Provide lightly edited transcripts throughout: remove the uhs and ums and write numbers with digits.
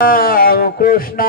कृष्णा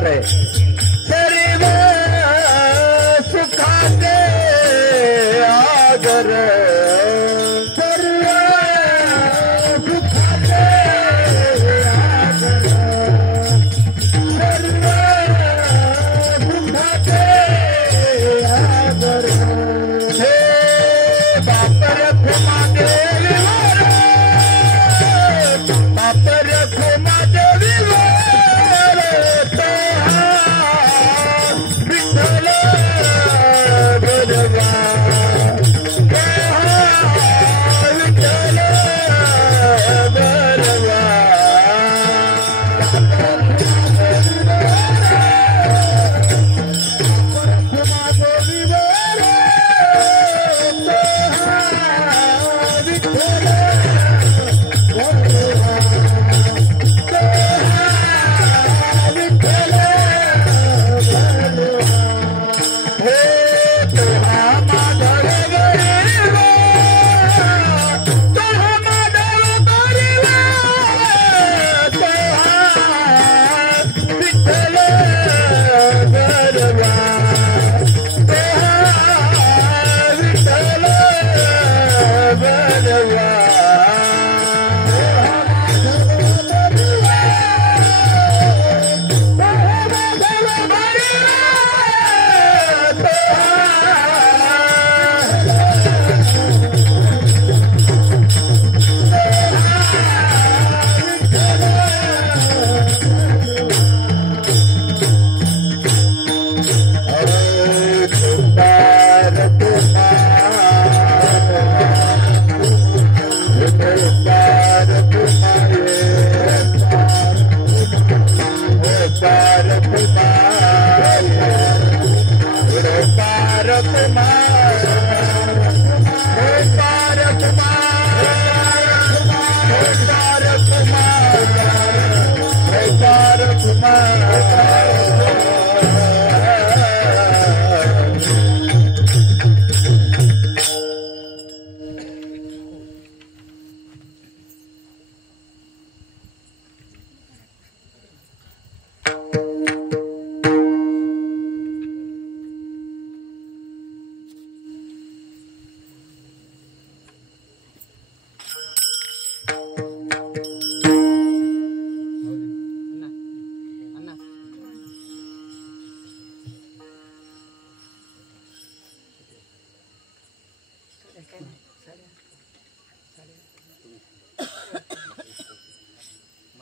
प्रकार आहे सर्व सुखाचे आगर सर्व सुखाचे आगर सर्व सुखाचे आगर हे बापर खुमा देवीवर बापर खुमा देवीवर विठ्ठल गरबा विठ्ठल गरबा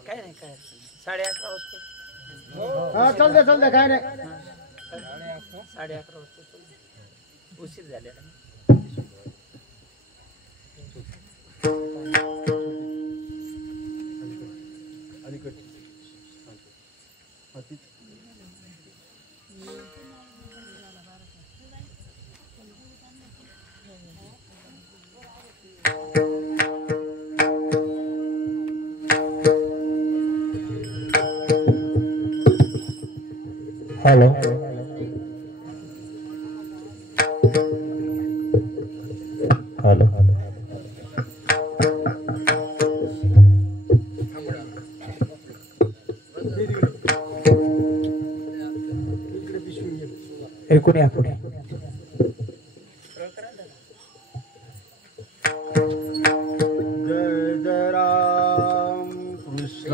काय 11:30 वाजता हा चल दे काय नाही 11:30 वाजता उशीर झालेला हॅलो हॅलो एकूण या पुढे जय राम कृष्ण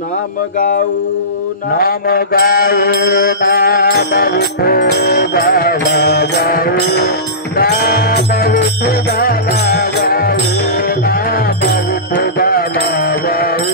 नाम गाऊ नाम गाऊ नाम विठोबाला गाऊ नाम विठोबाला गाऊ नाम विठोबाला गाऊ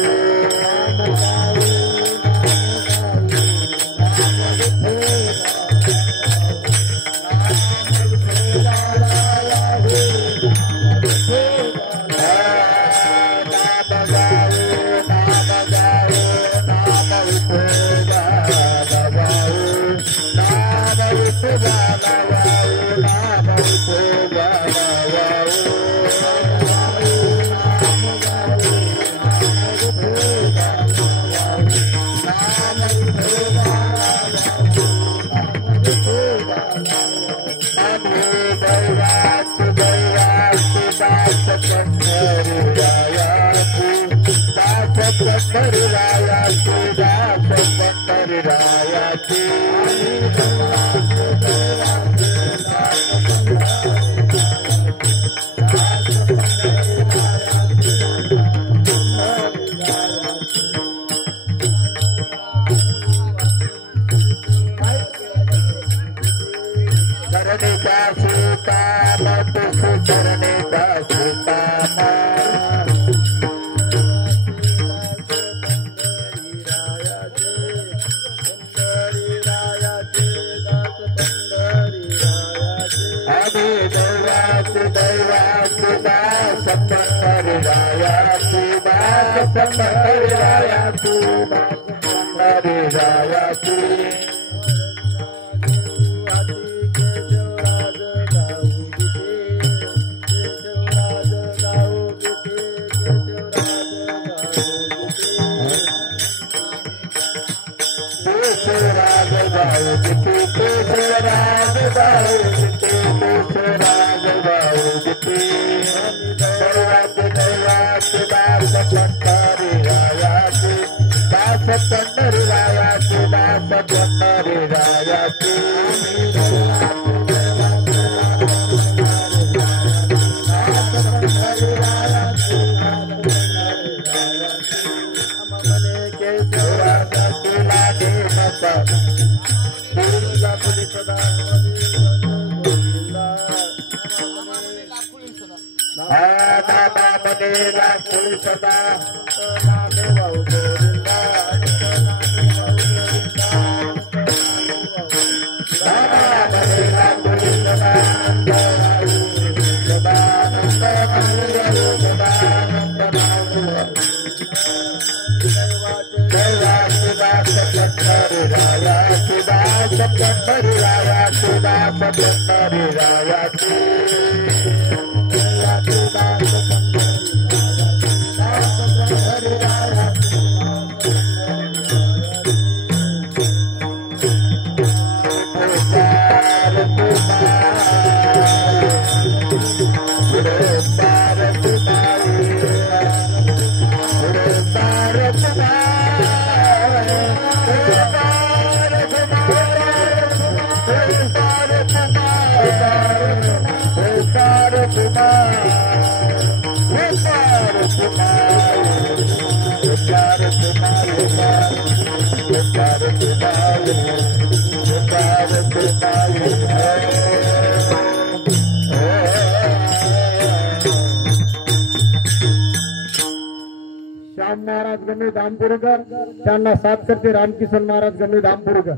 श्याम महाराज गणू दामपुरकर त्यांना साथ करते रामकिशन महाराज गणू दामपुरकर.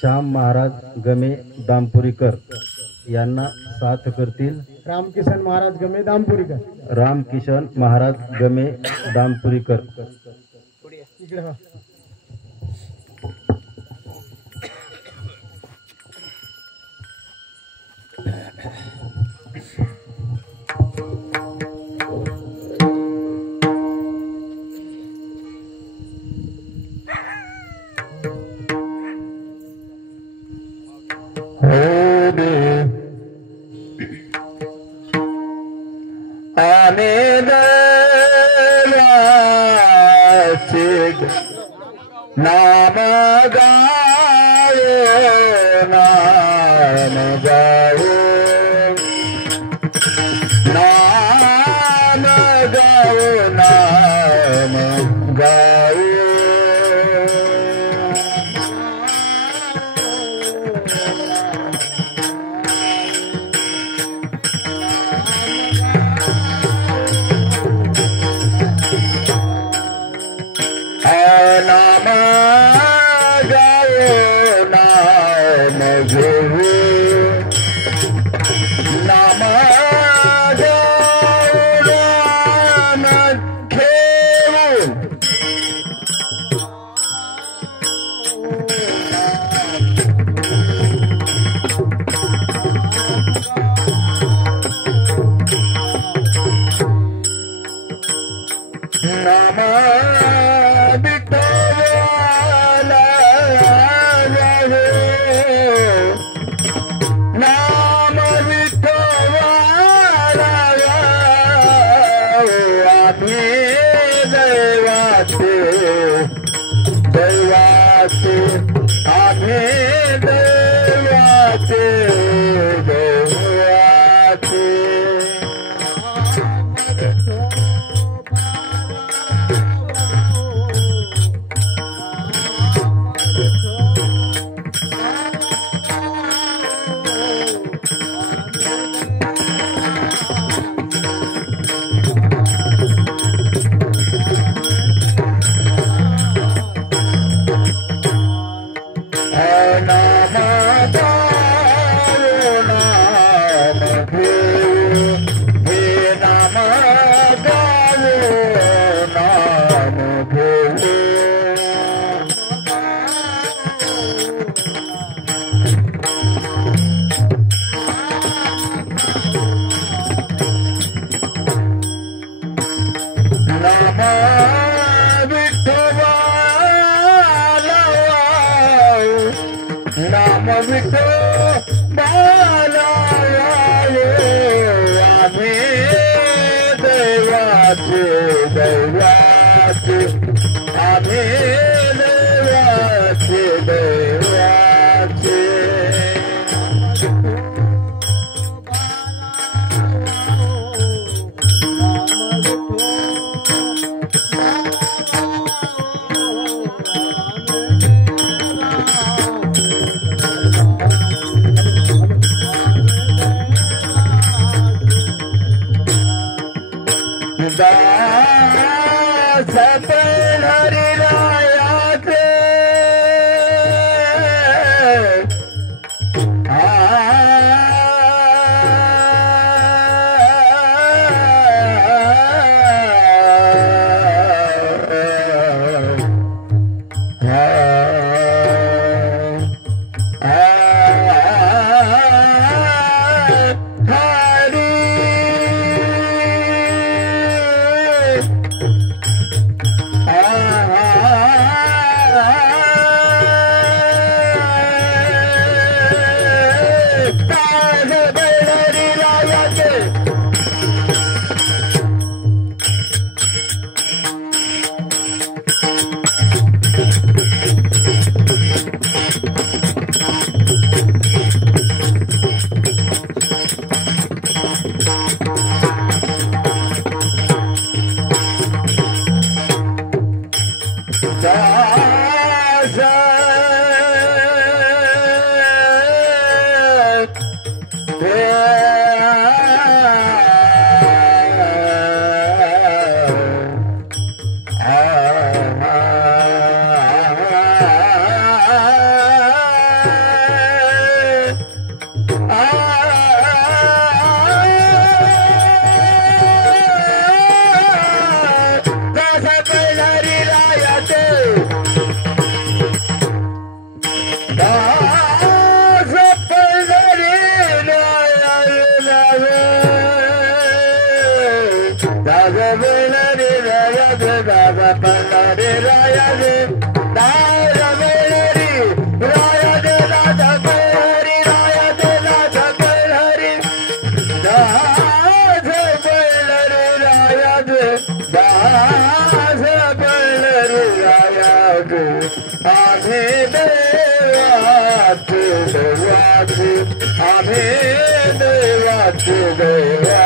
श्याम महाराज गमे दामपुरीकर यांना साथ करतील रामकिशन महाराज गमे दामपुरीकर. रामकिशन महाराज गमे दामपुरीकर. इकडे हा. नाम गाओ नाम गाओ नाम गाओ नाम गाओ नाम गाओ नाम घेऊ नाम गाओ नाम घेऊ नाम नाम दैवाचे दैवाचे आम्ही दैवाचे दैवाचे नाम विठोबाला आम्ही दैवाचे दैवाचे आम्ही दैवाचे दैवाचे दास हरि रायाचे दास देवा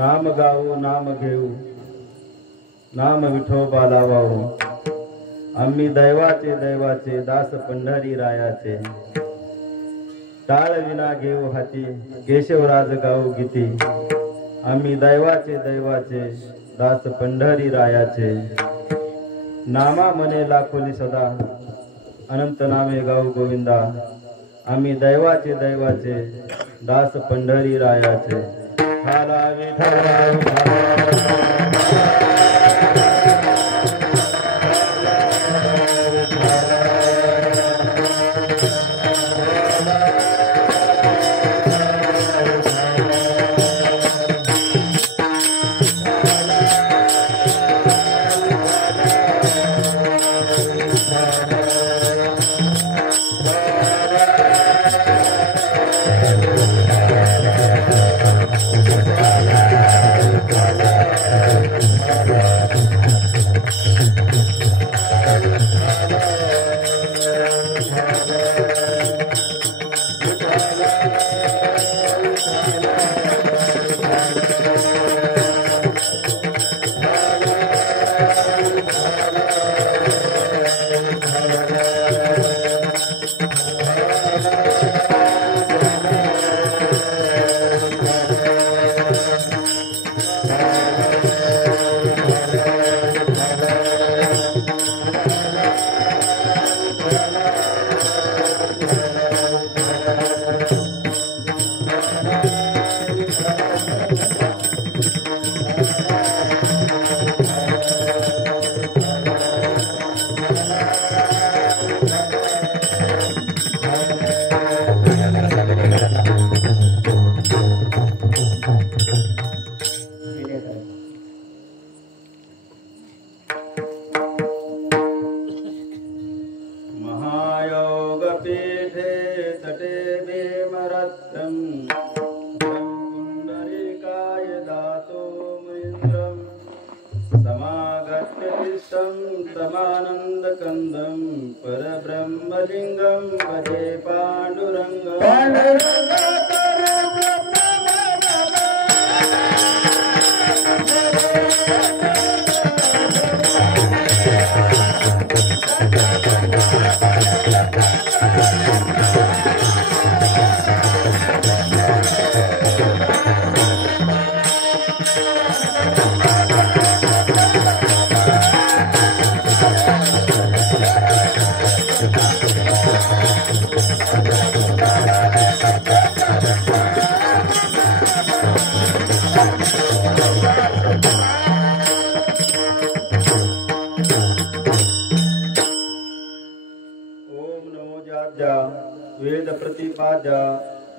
नाम गाऊ नाम घेऊ नाम विठोबा लावाऊ आम्ही दैवाचे दैवाचे दास पंढरी रायाचे टाळ विना घेऊ हाती केशवराज गाऊ गीती आम्ही दैवाचे दैवाचे दास पंढरी रायाचे नामा मने लाखोली सदा अनंत नामे गाऊ गोविंदा आम्ही दैवाचे दैवाचे दास पंढरी रायाचे ठाला सत्यं पुण्डरीकाय दातो मुनीन्द्रं समागत्य तिष्ठं तमानन्दकन्दं परब्रह्मलिङ्गं भजे पाण्डुरङ्गम् वेद प्रतिपाद्या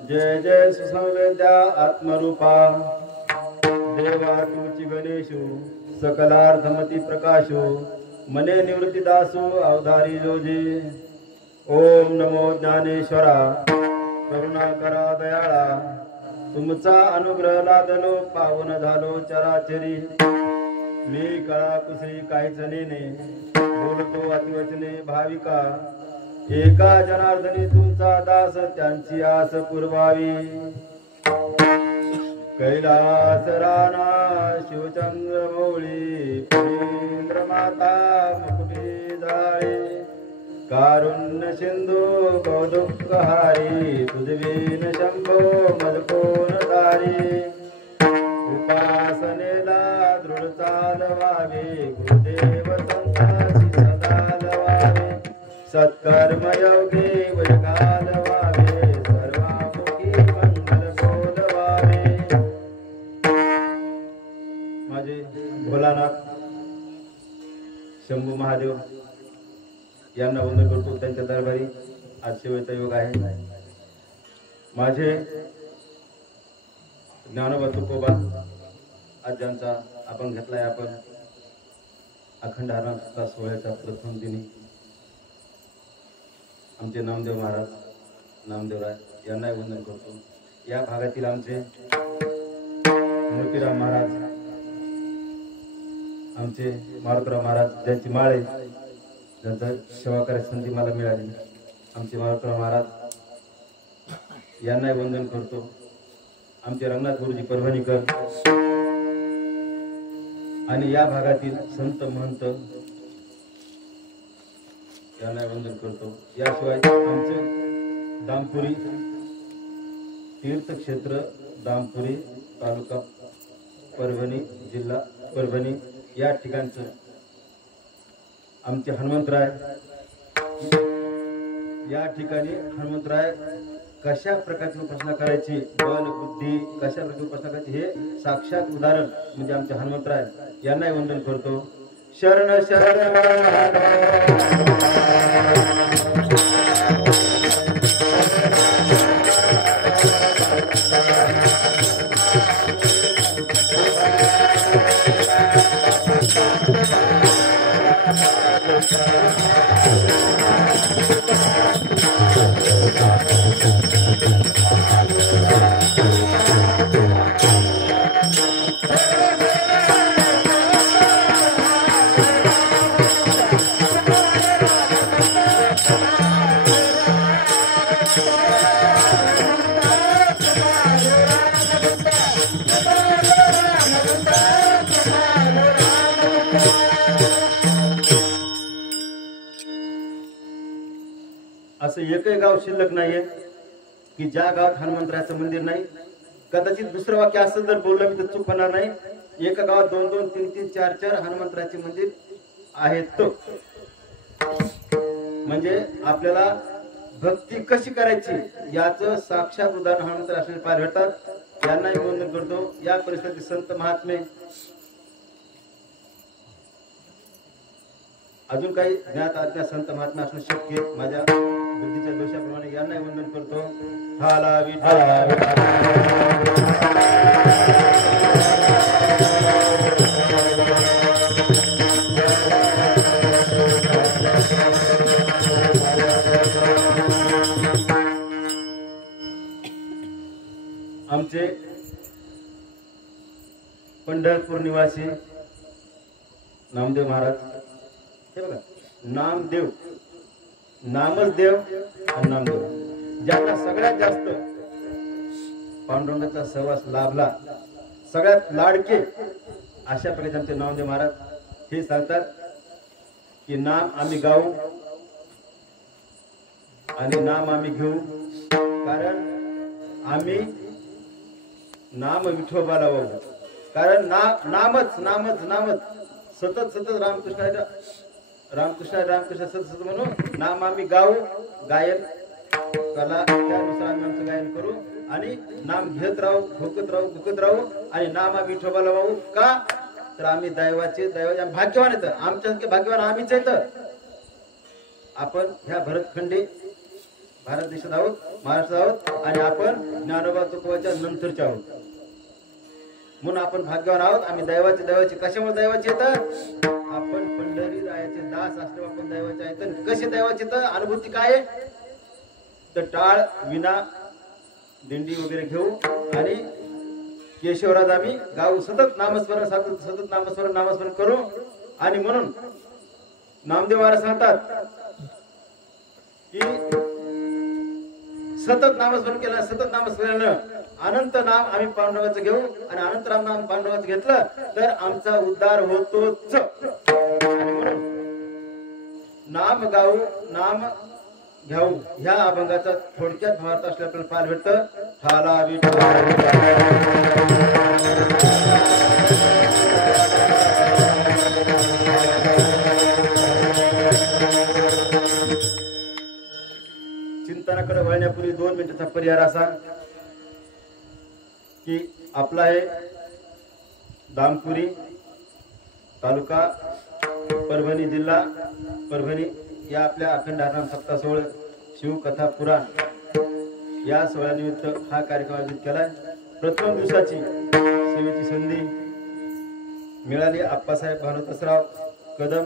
जय जय सुसंवेद्या आत्मरूपा देवा तुची गणेशु सकलार्थमती प्रकाशो मने निवृत्तिदासो अवधारी जोजे ओम नमो ज्ञानेश्वरा करुणाकरा दयाळा तुमचा अनुग्रह लादलो पावन झालो चराचरी मी कळा कुसरी काहीच नेने बोलतो अतिवचने भाविका एका जनार्दनी तुमचा दास त्यांची आस पुरवावी कैलास राणा शिवचंद्र मौळी पुरेंद्र माता मुकुटी जाळे कारुण्य सिंधू गौदुःखहारी तुझवीन शंभो मजकोन तारी उपासनेला दृढ चालवावे गुरुदेव संताची सदा लवावे सत्कर्म योगी वैकाल वावे सर्वामुखी मंगल बोलवावे माझे भोलानाथ शंभू महादेव यांना वंदन करतो त्यांच्या दरबारी आज शेवटचा योग आहे माझे ज्ञानोबा तुकोबा आज ज्यांचा आपण घेतलाय आपण अखंड हरणाचा सोहळ्याच्या प्रथम दिनी आमचे नामदेव महाराज नामदेवराय यांनाही वंदन करतो या भागातील आमचे मूर्तिराम महाराज आमचे मारुतराव महाराज ज्यांची माळे ज्यांचा सेवा करायची संधी मला मिळाली आमचे मारुतराव महाराज यांनाही वंदन करतो आमचे रंगनाथ गुरुजी परभणीकर आणि या भागातील संत महंत यांना वंदन करतो याशिवाय आमचे दामपुरी तीर्थक्षेत्र दामपुरी तालुका परभणी जिल्हा परभणी या ठिकाणचं आमचे हनुमंतराय या ठिकाणी हनुमंतराय कशा प्रकारची उपासना करायची बल बुद्धी कशा प्रकारची उपासना करायची हे साक्षात उदाहरण म्हणजे आमचे हनुमंतराय यांनाही वंदन करतो शरण शरण असं एकही गाव शिल्लक नाहीये की ज्या गावात हनुमंतरायाचं मंदिर नाही कदाचित दुसरं वाक्य असं जर बोललं मी तर चूक होणार नाही एका गावात 2-2, 3-3, 4-4 हनुमंतरायाचे मंदिर आहेत म्हणजे आपल्याला भक्ती कशी करायची याचं साक्षात उदाहरण हनुमंतर असलेले पाहायला भेटतात यांनाही वंदन करतो या परिसरातील संत महात्मे अजून काही ज्ञात आज्ञा संत महात्मा असणं शक्य माझ्या बुद्धीच्या दोषाप्रमाणे यांनाही वंदन करतो हाला आमचे पंढरपूर निवासी नामदेव महाराज, हे बघा नामदेव, नामच देव आणि नामदेव, ज्यांना सगळ्यात जास्त पांडुरंगाचा सहवास लाभला, सगळ्यात लाडके अशा प्रकारे आमचे नामदेव महाराज हे सांगतात की नाम आम्ही गाऊ आणि नाम आम्ही घेऊ, कारण आम्ही नाम विठोबाला वाहू, कारण नामच नामच नामच सतत सतत रामकृष्ण रामकृष्ण रामकृष्ण सतत सतत म्हणून नाम आम्ही गाऊ, गायन कला त्यानुसार आम्ही आमचं गायन करू आणि नाम घेत राहू, भुकत राहू आणि नाम आम्ही विठोबाला वाहू. का तर आम्ही दैवाचे भाग्यवान येत, आमच्या भाग्यवान आम्हीच येत. आपण ह्या भरतखंडी भारत देशात आहोत, महाराष्ट्रात आहोत आणि आपण ज्ञानोबा तुकोबाच्या नंतरचे आहोत, म्हणून आपण भाग्यवान आहोत. आम्ही दैवाचे कशामुळे दैवाचे येत, आपण पंढरी रायाचे दास असल्यामुळे आपण दैवाचे आहेत. कसे दैवाचे येत, अनुभूती काय आहे तर टाळ विना दिंडी वगैरे घेऊ आणि केशवराज आम्ही गाऊ, सतत नामस्मरण सतत नामस्मरण करू. आणि म्हणून नामदेव महाराज सांगतात की सतत नामस्मरण केलं, सतत नामस्मरण अनंत नाम आम्ही पांडवाचं घेऊ आणि अनंत नाम आम्ही पांडवाचं घेतलं तर आमचा उद्धार होतोच. आणि म्हणून नाम गाऊ नाम घेऊ ह्या अभंगाचा थोडक्यात भावार्थ असल्या आपल्याला पाहायला भेटतं. ठाला विठ्ठल चिंतनाकडे वळण्यापूर्वी 2 मिनिटाचा परिहार असा की आपला आहे दामपुरी तालुका परभणी जिल्हा परभणी या आपल्या अखंड हरिनाम सप्ताह सोहळ शिवकथा पुराण या सोहळ्यानिमित्त हा कार्यक्रम आयोजित केलाय. प्रथम दिवसाची सेवेची संधी मिळाली. आप्पासाहेब भानुदासराव कदम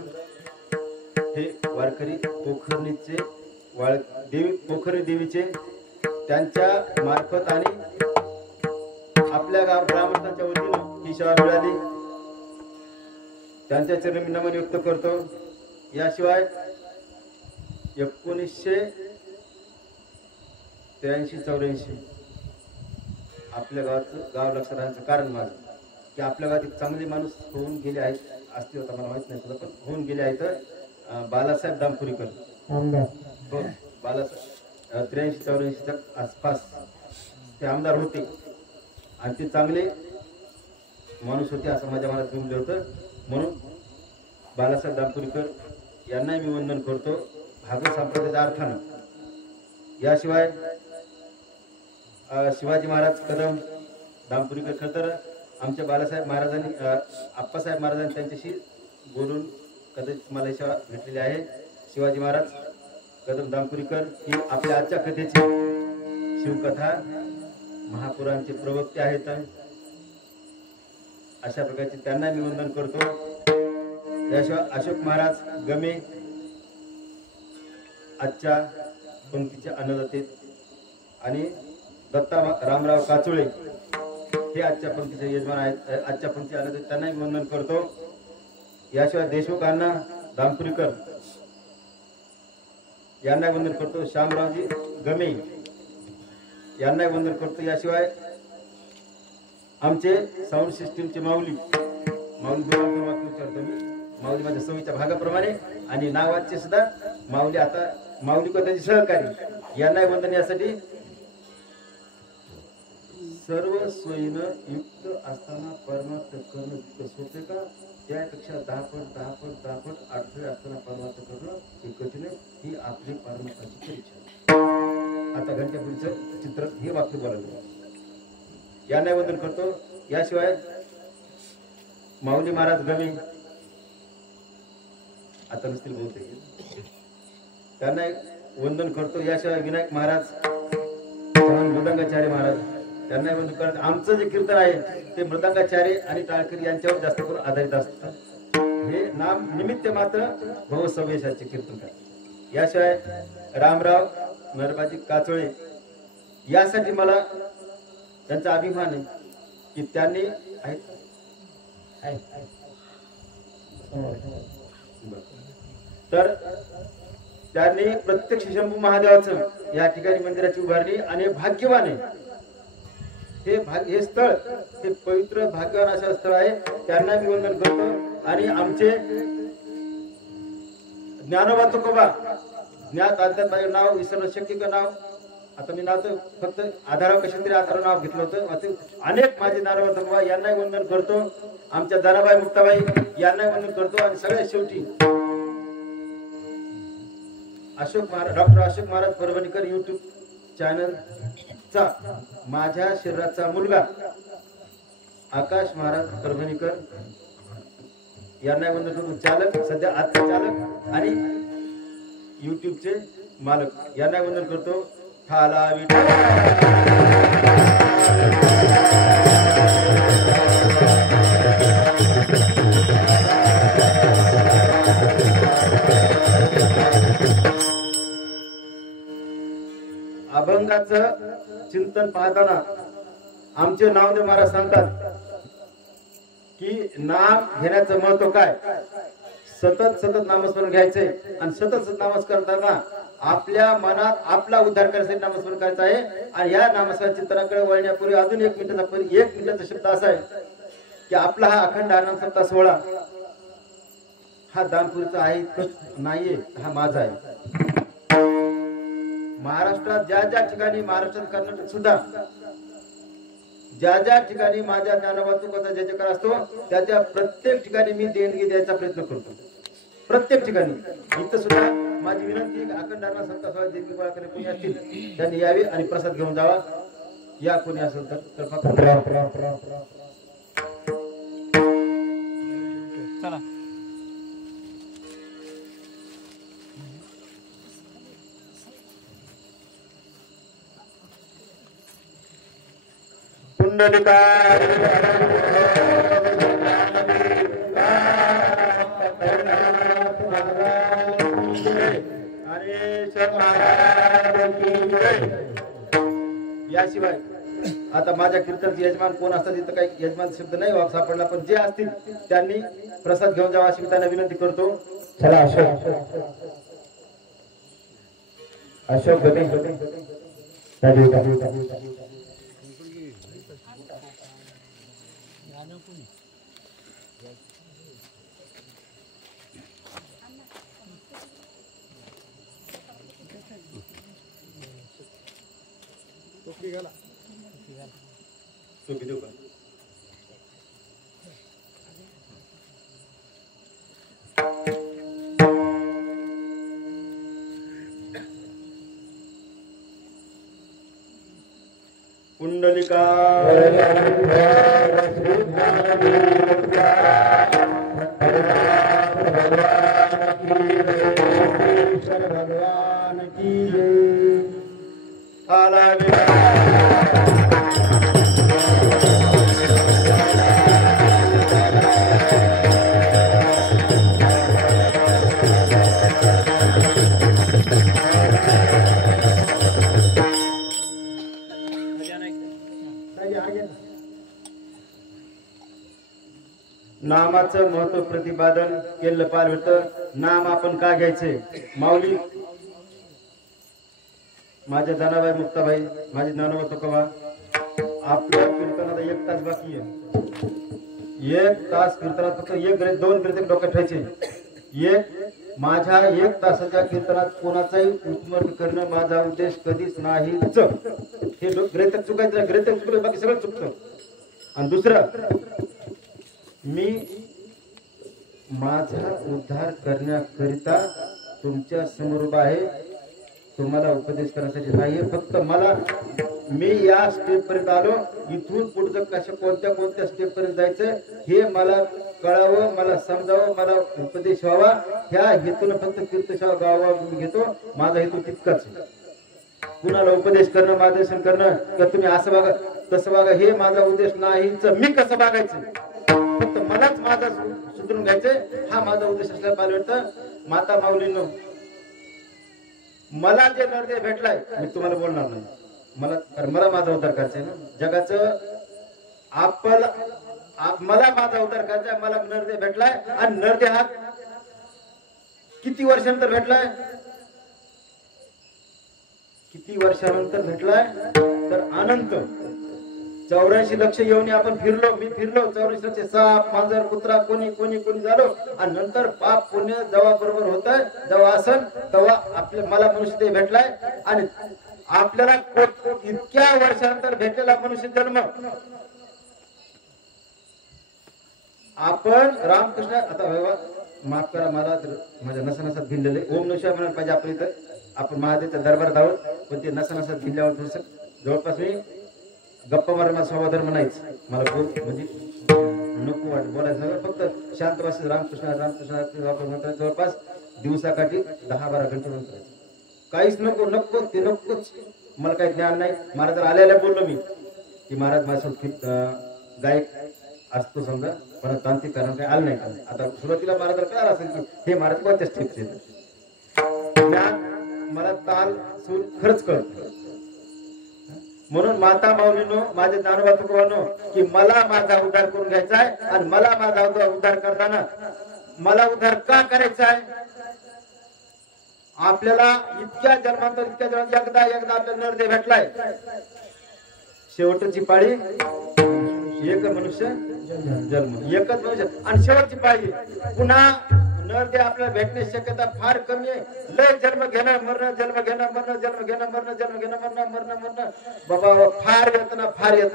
हे वारकरी पोखरणीचे पोखरी देवीचे त्यांच्या मार्फत आणि आपल्या ग्रामस्थांच्या वतीनं ही सेवा मिळाली. त्यांच्या चरणी नमन व्यक्त करतो. याशिवाय 1983-84 आपल्या गाव लक्षात राहण्याचं कारण माझं की आपल्या गावात एक चांगले माणूस होऊन गेले आहेत, असते होता मला माहित नाही तुला, पण होऊन गेले आहेत. बालासाहेब दामपुरीकर हो, बालासाहेब 83-84च्या आसपास ते आमदार होते आणि ते चांगले माणूस होते असं माझ्या मनात जमलं होतं. म्हणून बालासाहेब दामपुरीकर यांनाही मी वंदन करतो भागवत संप्रदायाच्या अर्थानं. याशिवाय शिवाजी महाराज कदम दामपुरीकर खरं तर आमच्या बालासाहेब महाराजांनी आप्पासाहेब महाराजांनी त्यांच्याशी बोलून कदाचित मला सेवा भेटलेली आहे. शिवाजी महाराज कदम दामपुरीकर ही आपल्या आजच्या कथेची शिवकथा महापुराणचे प्रवक्ते आहेत. अशा प्रकारचे त्यांना मी वंदन करतो. याशिवाय अशोक महाराज गमे आजच्या पंक्तीचे अन्नदाते आणि दत्ता रामराव काचुळे हे आजच्या पंक्तीचे यजमान आहेत. आजच्या पंक्तीचे अन्नदाते त्यांनाही वंदन करतो. याशिवाय देशमुख अण्णा दामपुरीकर यांना वंदन करतो. श्यामरावजी गमे यांना वंदन करतो. याशिवाय आमचे साऊंड सिस्टीमचे माऊली विचारतो मी, माऊली माझ्या सवयीच्या भागाप्रमाणे आणि नावाचे सुद्धा माऊली, आता माऊली को त्यांचे सहकारी यांना वंदन. यासाठी सर्व सोयीनं युक्त असताना परमार्थ करणं इतकं सोपे का, त्यापेक्षा 10 पट अडथळे असताना परमार्थ करणं हे कठीण आहे. ही आपली परमार्थाची परीक्षा. आता घंट्यापुढचं चित्र हे वाक्य बोलायला यांना वंदन करतो. याशिवाय माऊली महाराज गमे आता नसतील बहुतेक, त्यांना वंदन करतो. याशिवाय विनायक महाराज मृदंगाचार्य महाराज त्यांना वंदन करतो. आमचं जे कीर्तन आहे ते मृदंगाचार्य आणि टाळकरी यांच्यावर जास्त करून आधारित असतं. हे नाम निमित्त मात्र भवसवेशाचे कीर्तन करतात. याशिवाय रामराव नरबाजी काचोळे यासाठी मला त्यांचा अभिमान आहे की त्यांनी तर त्यांनी प्रत्यक्ष शंभू महादेवाचं या ठिकाणी मंदिराची उभारणी आणि भाग्यवान आहे हे स्थळ हे पवित्र भाग्यवान असं स्थळ आहे. त्यांना मी वंदन करतो. आणि आमचे ज्ञानोबा तुकोबा ज्ञात अध्यात माझे नाव विसरणं शक्य का नाव आता मी नाव तर फक्त आधारावर कशा तरी आधार नाव घेतलं होतं. अनेक माझे ज्ञानोबा तुकोबा यांनाही वंदन करतो. आमच्या दानाबाई मुक्ताबाई यांनाही वंदन करतो. आणि सगळ्यात शेवटी डॉक्टर अशोक महाराज परभणीकर युट्यूब चॅनलचा माझ्या शरीराचा मुलगा आकाश महाराज परभणीकर यांना वंदन करतो. चालक सध्या आजचा चालक आणि युट्यूबचे मालक यांना वंदन करतो. ठाला अभंगाचं चिंतन पाहताना आमचे नामदेव महाराज सांगतात की नाम घेण्याचं महत्व काय. सतत नामस्मरण घ्यायचंय आणि सतत नामस्मरण करताना आपल्या मनात आपला उद्धार करण्यासाठी नामस्मरण करायचं आहे. आणि या नामस्मरण चिंतनाकडे वळण्यापूर्वी अजून एक मिनिटाचा शब्द असा आहे की आपला हा अखंड आनंद सप्ताह सोहळा हा दामपुरीचा आहे नाहीये, हा माझा आहे. महाराष्ट्रात ज्या ठिकाणी महाराष्ट्रात कर्नाटक सुद्धा ज्या ठिकाणी माझ्या ज्ञानोबा तुकोबाचा जयकार असतो त्या प्रत्येक ठिकाणी मी देणगी द्यायचा प्रयत्न करतो. प्रत्येक ठिकाणी इथं सुद्धा माझी विनंती अखंड आनंद सप्ताह सोहळा देणगी गोळा करणे कोणी असतील त्यांनी यावे आणि प्रसाद घेऊन जावा. या कोणी असेल तर फक्त चला पुंडलिका याशिवाय आता माझ्या कीर्तनचे यजमान कोण असतात तिथं काही यजमान शब्द नाही सापडला, पण जे असतील त्यांनी प्रसाद घेऊन जावा अशी मी त्यांना विनंती करतो. चला अशोक गणेश पुंडलिका भगवान की नामाचं महत्व प्रतिपादन केलं पाहिजे. नाम आपण का घ्यायचे. माऊली माझ्या दानाबाई मुक्ताबाई माझी ज्ञानोबा तुकोबा आपल्या कीर्तनाला 1 तास बाकी आहे. 1 तास कीर्तनात फक्त दोन ग्रंथ डोक्यात ठेवायचे. माझ्या 1 तासाच्या कीर्तनात कोणाचाही उत्मर्ग करणं माझा उद्देश कधीच नाहीच. हे ग्रंथ चुकायचं ग्रंथ चुकलं बाकी सगळं चुकतं. आणि दुसरं मी माझा उद्धार करण्याकरिता तुमच्या समोर उभा आहे. तुम्हाला उपदेश करण्यासाठी नाहीये. फक्त मी या स्टेप पर्यंत आलो. इथून पुढचं कशा कोणत्या स्टेप पर्यंत जायचं हे मला कळावं, मला समजावं, मला उपदेश व्हावा. ह्या हेतून फक्त कीर्तसेवा गावा मी घेतो. माझा हेतू तितकाच. कुणाला उपदेश करणं मार्गदर्शन करणं तर तुम्ही असं बघा तसं बघा हे माझा उद्देश नाहीच. मी कसं बघायचं फक्त मलाच माझा सुधरून घ्यायचंय हा माझा उद्देश असल्याला पाहिजे वाटतं. माता माऊलींनो मला जे निर्णय भेटलाय मी तुम्हाला बोलणार नाही. मला माझा उद्धार करायचा आहे ना जगाचं मला माझा उद्धार करायचा आहे. मला नरदेह भेटलाय आणि नरदेह हा किती वर्षानंतर भेटलाय भेटलाय तर अनंत 84 लक्ष येऊन आपण मी फिरलो 84 लक्ष साप मांजर कुत्रा कोणी झालो आणि नंतर पाप पुण्य जेव्हा बरोबर होत जेव्हा असन तेव्हा मला मनुष्य देह भेटलाय आणि आपल्याला इतक्या वर्षानंतर भेटलेला मनुष्य जन्म आपण रामकृष्ण आता माफ करा मला माझ्या नसनासात भिनलेले ओम नमः शिवाय म्हणायला पाहिजे आपण इथं आपण महादेवच्या दरबारात आहोत पण ते नसनासात भिनल्यावर थोडस जवळपास मी गप्पा मारणं स्वधर्म नाहीच मला म्हणजे नको वाटत बोलायचं नाही फक्त शांत बस रामकृष्ण आपण म्हणतो जवळपास दिवसाकाठी 10-12 घंटे म्हणतो काहीच नको ते नकोच मला काही ज्ञान नाही महाराज आल्याला बोललो मी की महाराज माझ्यासोबत गायक असतो समजा पण तांत्रिक कारण काही आलं नाही आता सुरुवातीला महाराज काय असेल की हे महाराज कोणत्या स्टेप्स ज्ञान मला ताल सूर खरंच कळत म्हणून माता माऊलीनो माझे ज्ञानोबा तुकोबांनो की मला माझा उद्धार करून घ्यायचा आहे आणि मला माझा उद्धार करताना मला उद्धार का करायचा आहे आपल्याला इतक्या जन्मांतर एकदा आपल्याला नरदेह भेटलाय शेवटची पाळी एक मनुष्य जन्म एकच मनुष्य आणि शेवटची पाळी पुन्हा नरदेह आपल्याला भेटण्याची शक्यता फार कमी आहे लय जन्म घेणं मरण जन्म घेणं मरण बाबा फार येत ना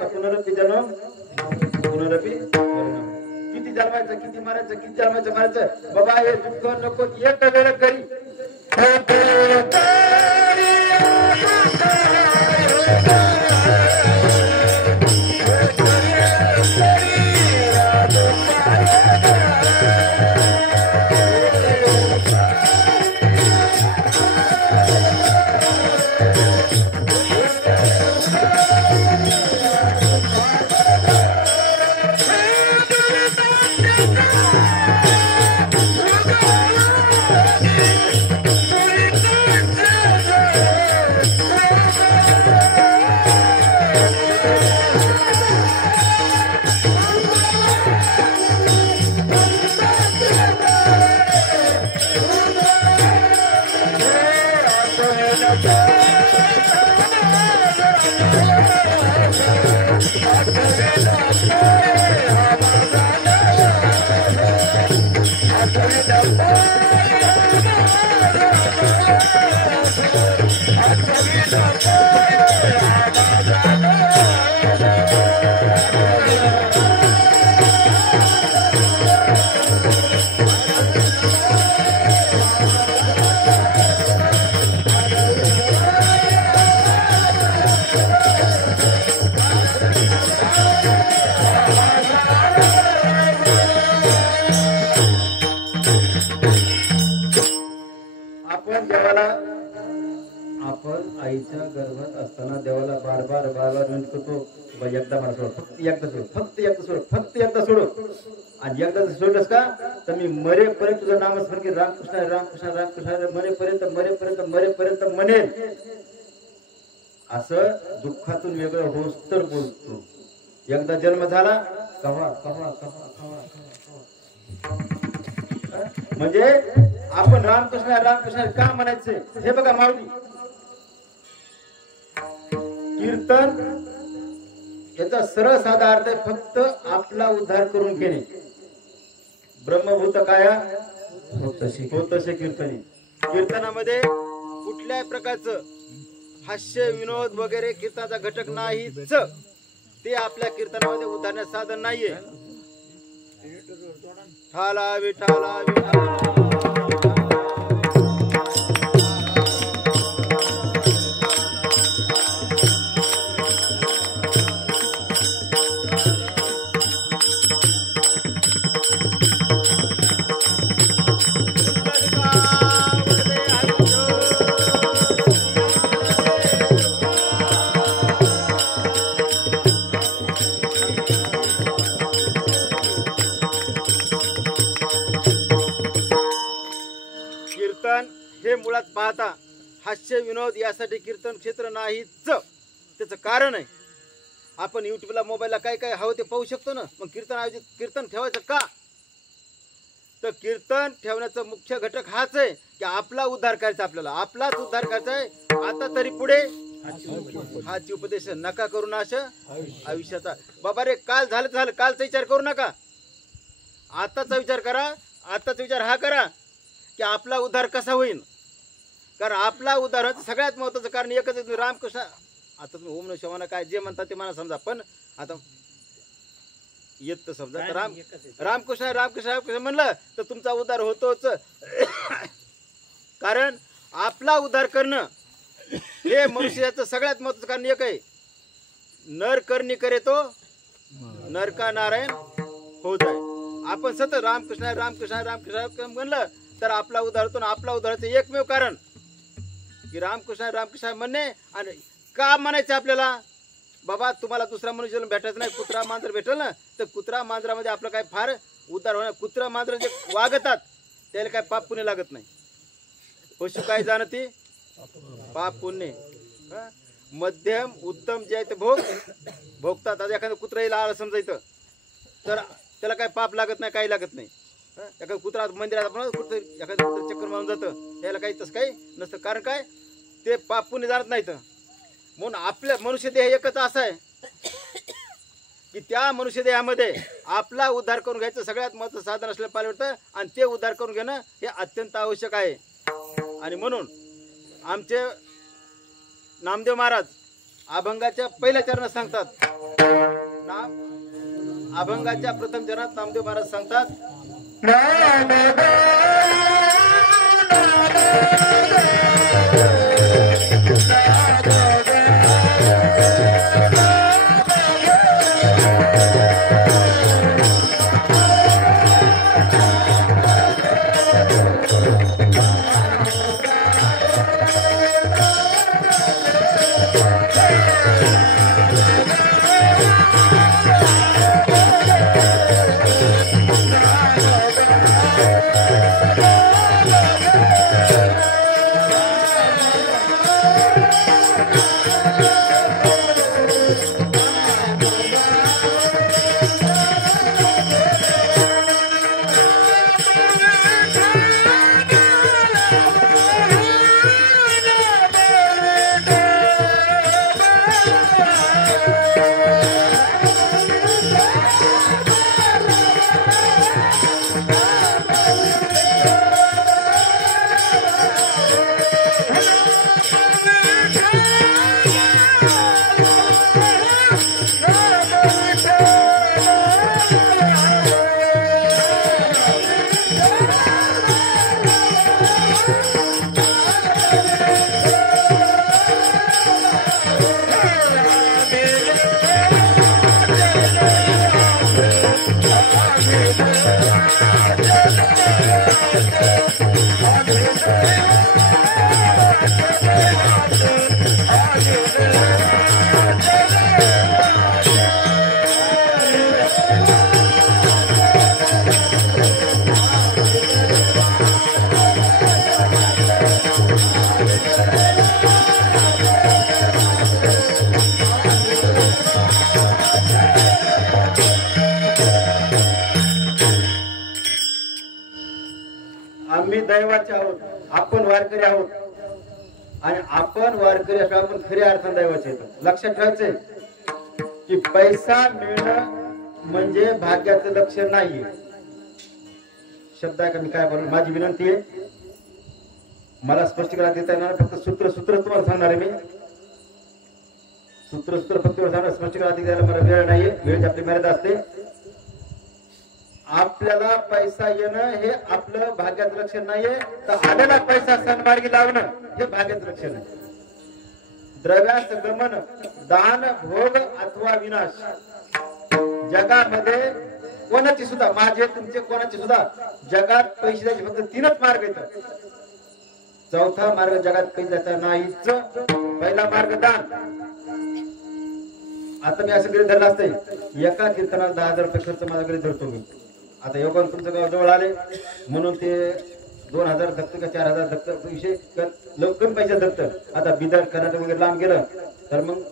पुनरपी जन्म किती जन्मायचं किती मारायचं बाबा हे दुःख नको एक वेळ करी आपण आईच्या गर्भात असताना देवाला बार बार म्हणतो एकदा मला सोड फक्त एकदा सोड आणि एकदा सोडलंस का तर मी मरेपर्यंत तुझं नामस्मरण की रामकृष्ण मरेपर्यंत म्हणेन असं दुःखातून वेगळं होस तर बोलतो एकदा जन्म झाला कवा म्हणजे आपण रामकृष्ण का म्हणायचे हे बघा माऊली कीर्तन याचा सरळ साधा अर्थ आहे फक्त आपला उद्धार करून घेणे ब्रह्मभूत काया होतसे कीर्तनी कीर्तनामध्ये कुठल्याही प्रकारचं हास्य विनोद वगैरे कीर्तनाचा घटक नाहीच ते आपल्या कीर्तनामध्ये उद्धारण्याचं साधन नाहीये ठाला विठाला कीर्तन हे मुळात पाहता हास्य विनोद यासाठी कीर्तन क्षेत्र नाहीच त्याचं कारण आहे. आपण युट्यूबला मोबाईलला काय काय हवं ते पाहू शकतो ना. मग कीर्तन ठेवायचं का? तर कीर्तन ठेवण्याचा मुख्य घटक हाच आहे की आपला उद्धार करायचा, आपल्याला आपलाच उद्धार करायचा आहे. आता तरी पुढे हाची उपदेश नका करू नाश आयुष्याचा. बाबा रे, काल झालं कालचा विचार करू नका, आताचा विचार करा. आताचा विचार हा करा की आपला उद्धार कसा होईल. कारण आपला उद्धार सगळ्यात महत्वाचं कारण एकच आहे, रामकृष्ण. आता तुम्ही ओम नमः शिवाय काय जे म्हणता ते मला समजा, पण आता येत तर समजा तर रामकृष्ण म्हणलं तर तुमचा उद्धार होतोच. कारण आपला उद्धार करणं हे मनुष्याचं सगळ्यात महत्वाचं कारण एक आहे. नर करणी करे तो नरका नारायण हो जाय. आपण सतत रामकृष्ण म्हणलं तर आपला उद्धार होतो. आपला उद्धाराचं एकमेव कारण की रामकृष्ण म्हणणे. आणि का म्हणायचं आपल्याला? बाबा तुम्हाला दुसरा मनुष्य भेटायचं नाही, कुत्रा मांजर भेटेल ना, तर कुत्रा मांजरामध्ये आपलं काय फार उद्धार होणार. कुत्रा मांजर जे वागतात त्याला काय पाप पुण्य लागत नाही. पशु काय जाणती पाप पुण्य. मध्यम उत्तम जे आहे ते भोगतात. आता एखादं कुत्रा येईल आला समजायचं तर त्याला काय पाप लागत नाही, काही लागत नाही. एखादं कुत्रा मंदिरात आपण एखादं कुत्र चक्कर मारून जातं त्याला काही तसं काही नसतं. कारण काय ते पाप पुण्य जाणत नाहीत. म्हणून आपल्या मनुष्य देह एकच असा आहे की त्या मनुष्य देहामध्ये आपला उद्धार करून घ्यायचं सगळ्यात महत्त्वाचं साधन असलं पाहिजे. आणि ते उद्धार करून घेणं हे अत्यंत आवश्यक आहे. आणि म्हणून आमचे नामदेव महाराज अभंगाच्या पहिल्या चरणात सांगतात. अभंगाच्या प्रथम चरणात नामदेव महाराज सांगतात, आम्ही दैवाचे आहोत, आपण वारकरी आहोत. आणि आपण वारकरी असं आपण खऱ्या अर्थाने दैवाचे येतो. लक्षात ठेवायचंय की पैसा मिळणं म्हणजे भाग्याचं लक्षण नाहीये. शब्द आहे का मी काय बोलू? माझी विनंती आहे, मला स्पष्टीकरण देता येणार. फक्त सूत्र तुम्हाला सांगणार आहे मी. सूत्र फक्त सांगणार, स्पष्टीकरण द्यायला मला वेळ नाहीये. वेळेची आपली मर्यादा असते. आपल्याला पैसा येणं हे आपलं भाग्याचं लक्षण नाहीये, तर आलेला पैसा सन्मार्गी लावणं हे भाग्याचं लक्षण आहे. द्रव्यास गमन, दान, भोग अथवा विनाश. जगामध्ये कोणाची सुद्धा, माझे तुमचे कोणाची सुद्धा जगात पैसे द्यायचे फक्त 3च मार्ग आहेत. चौथा मार्ग जगात पैसे द्यायचा नाहीच. पहिला मार्ग दान. आता मी असं गरीब धरलं असतंय, एका कीर्तनाला 10,000 रुपये खर्च माझ्या घरी धरतो मी. आता योगान तुमचं गाव जवळ आले म्हणून ते 2,000 धकतं का 4,000 धकतं विषय लवकर पैसे धकतं. आता बिदर कर्नाटक वगैरे लांब गेलं तर मग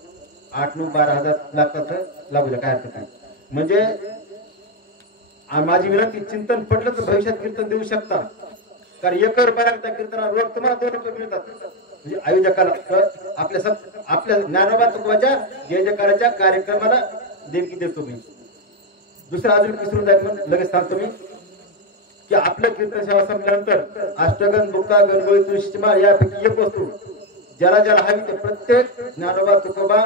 8-9-12 हजार लागतात लागू द्या, काय हरकत नाही. म्हणजे माझी विनंती, चिंतन पडलं तर भविष्यात कीर्तन देऊ शकता, कारण 1 रुपया त्या कीर्तनाला रोज तुम्हाला 2 रुपये मिळतात. म्हणजे आयोजकाला आपल्या ज्ञानोबा तुकोबाच्या जयजयकाराच्या कार्यक्रमाला देणगी देतो मी. दुसरं अजून विसरून जाईल म्हणून लगेच सांगतो मी की आपलं कीर्तन सेवा संपल्यानंतर अष्टगंध, बुक्का, गणगोळी, तुळशीची माळ यापैकी एक वस्तू ज्याला ज्याला हवी ते प्रत्येक ज्ञानोबा तुकोबा,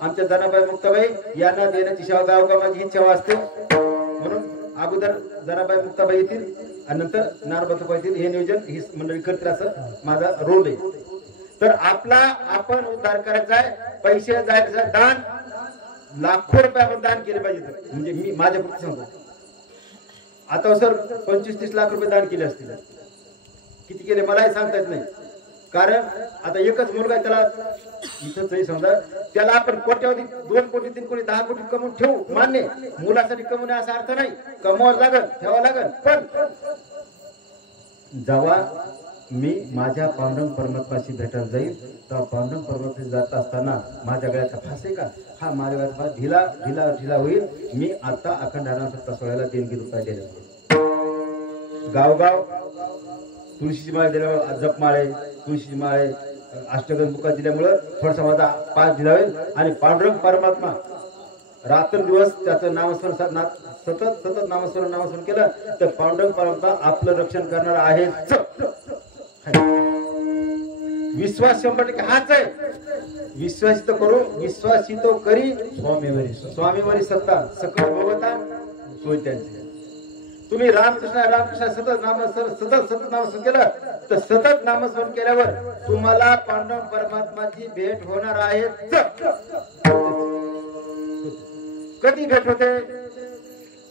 आमच्या जनाबाई मुक्ताबाई यांना देण्याची सेवा गावोगाव माझी ही सेवा असते. म्हणून अगोदर जनाबाई मुक्ताबाई येतील आणि नंतर ज्ञानोबा तुकोबा येतील. हे नियोजन ही मंडळी करतील असं माझा रोल आहे. तर आपण उद्धार करायचा आहे. पैसे जायचं दान, लाखो रुपये आपण दान केले पाहिजे. म्हणजे मी माझ्या पुढे सांगतो, आता सर 25-30 लाख रुपये दान केले असतील. किती केले मलाही सांगता येत नाही, कारण आता एकच मुलगा त्याला इथंच समजा त्याला आपण कोट्यावधी 2 कोटी 3 कोटी 10 कोटी कमवून ठेवू, मान्य. मुलासाठी कमवणे असा अर्थ नाही, कमवावं लागल, ठेवावं लागल. पण जेव्हा मी माझ्या पांडुरंग परमात्माशी भेटायला जाईल तेव्हा पांडुरंग परमात्मा जात असताना माझ्या गळ्याचा फास आहे का, हा माझ्या गळ्याचा फास ढिला ढिला ढिला होईल. मी आता अखंड हरिनाम सोहळ्याला देणगी रुपये दिले. गावगाव तुळशीची माळे दिल्यामुळे, जपमाळे, तुळशीची माळे, अष्टगंध, बुक्का दिल्यामुळं थोडासा माझा पास ढिला होईल. आणि पांडुरंग परमात्मा रात्रंदिवस त्याचं नामस्मरण सतत नामस्मरण केलं तर पांडुरंग परमात्मा आपलं रक्षण करणार आहे. विश्वास 100% हाच आहे. विश्वासित करू, विश्वासित करी स्वामीवरी सत्ता, सकळ भगवता सोय त्यांची. तुम्ही रामकृष्ण सतत नामस्मरण केलं तर सतत नामस्मरण केल्यावर तुम्हाला पांडुरंग परमात्माची भेट होणार आहे. कधी भेट होते?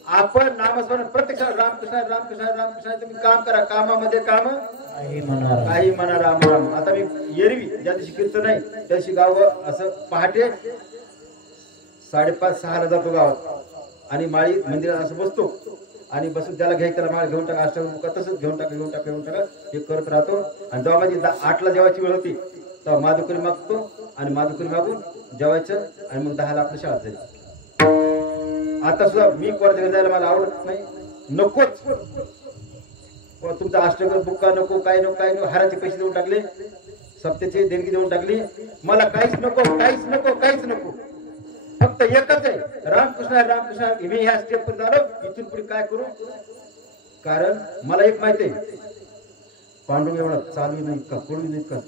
आपण नामस्मरण प्रत्यक्ष रामकृष्ण तुम्ही काम करा. कामामध्ये काम काही म्हणा राम राम. आता मी एरवी ज्या दिवशी कीर्तन नाही त्या दिवशी गाव असं पहाटे 5:30-6 ला जातो गावात आणि माळी मंदिरात असं बसतो आणि बसून त्याला घ्यायचं, त्याला माळ घेऊन टाका, अष्टगंध तसंच घेऊन टाका हे करत राहतो. आणि जेव्हा माझी 8 ला जेवायची वेळ होती तेव्हा माधुकरी मागतो आणि माधुकरी मागून जेवायचं आणि मग 10 ला आपल्या शाळेत जायचं. आता सुद्धा मी कोर्टात जायला मला आवडत नाही, नकोच. तुमचा अष्टगंध, बुक्का नको, काय नको, हाराचे पैसे देऊन टाकले, सप्त्याची देणगी देऊन टाकली. मला काहीच नको. फक्त एकच आहे, रामकृष्ण. मी ह्या स्टेप वर झालो, इथून पुढे काय करू? कारण मला एक माहिती आहे, पांडुरंग एवढा चालू नाही का, पडू नाही का,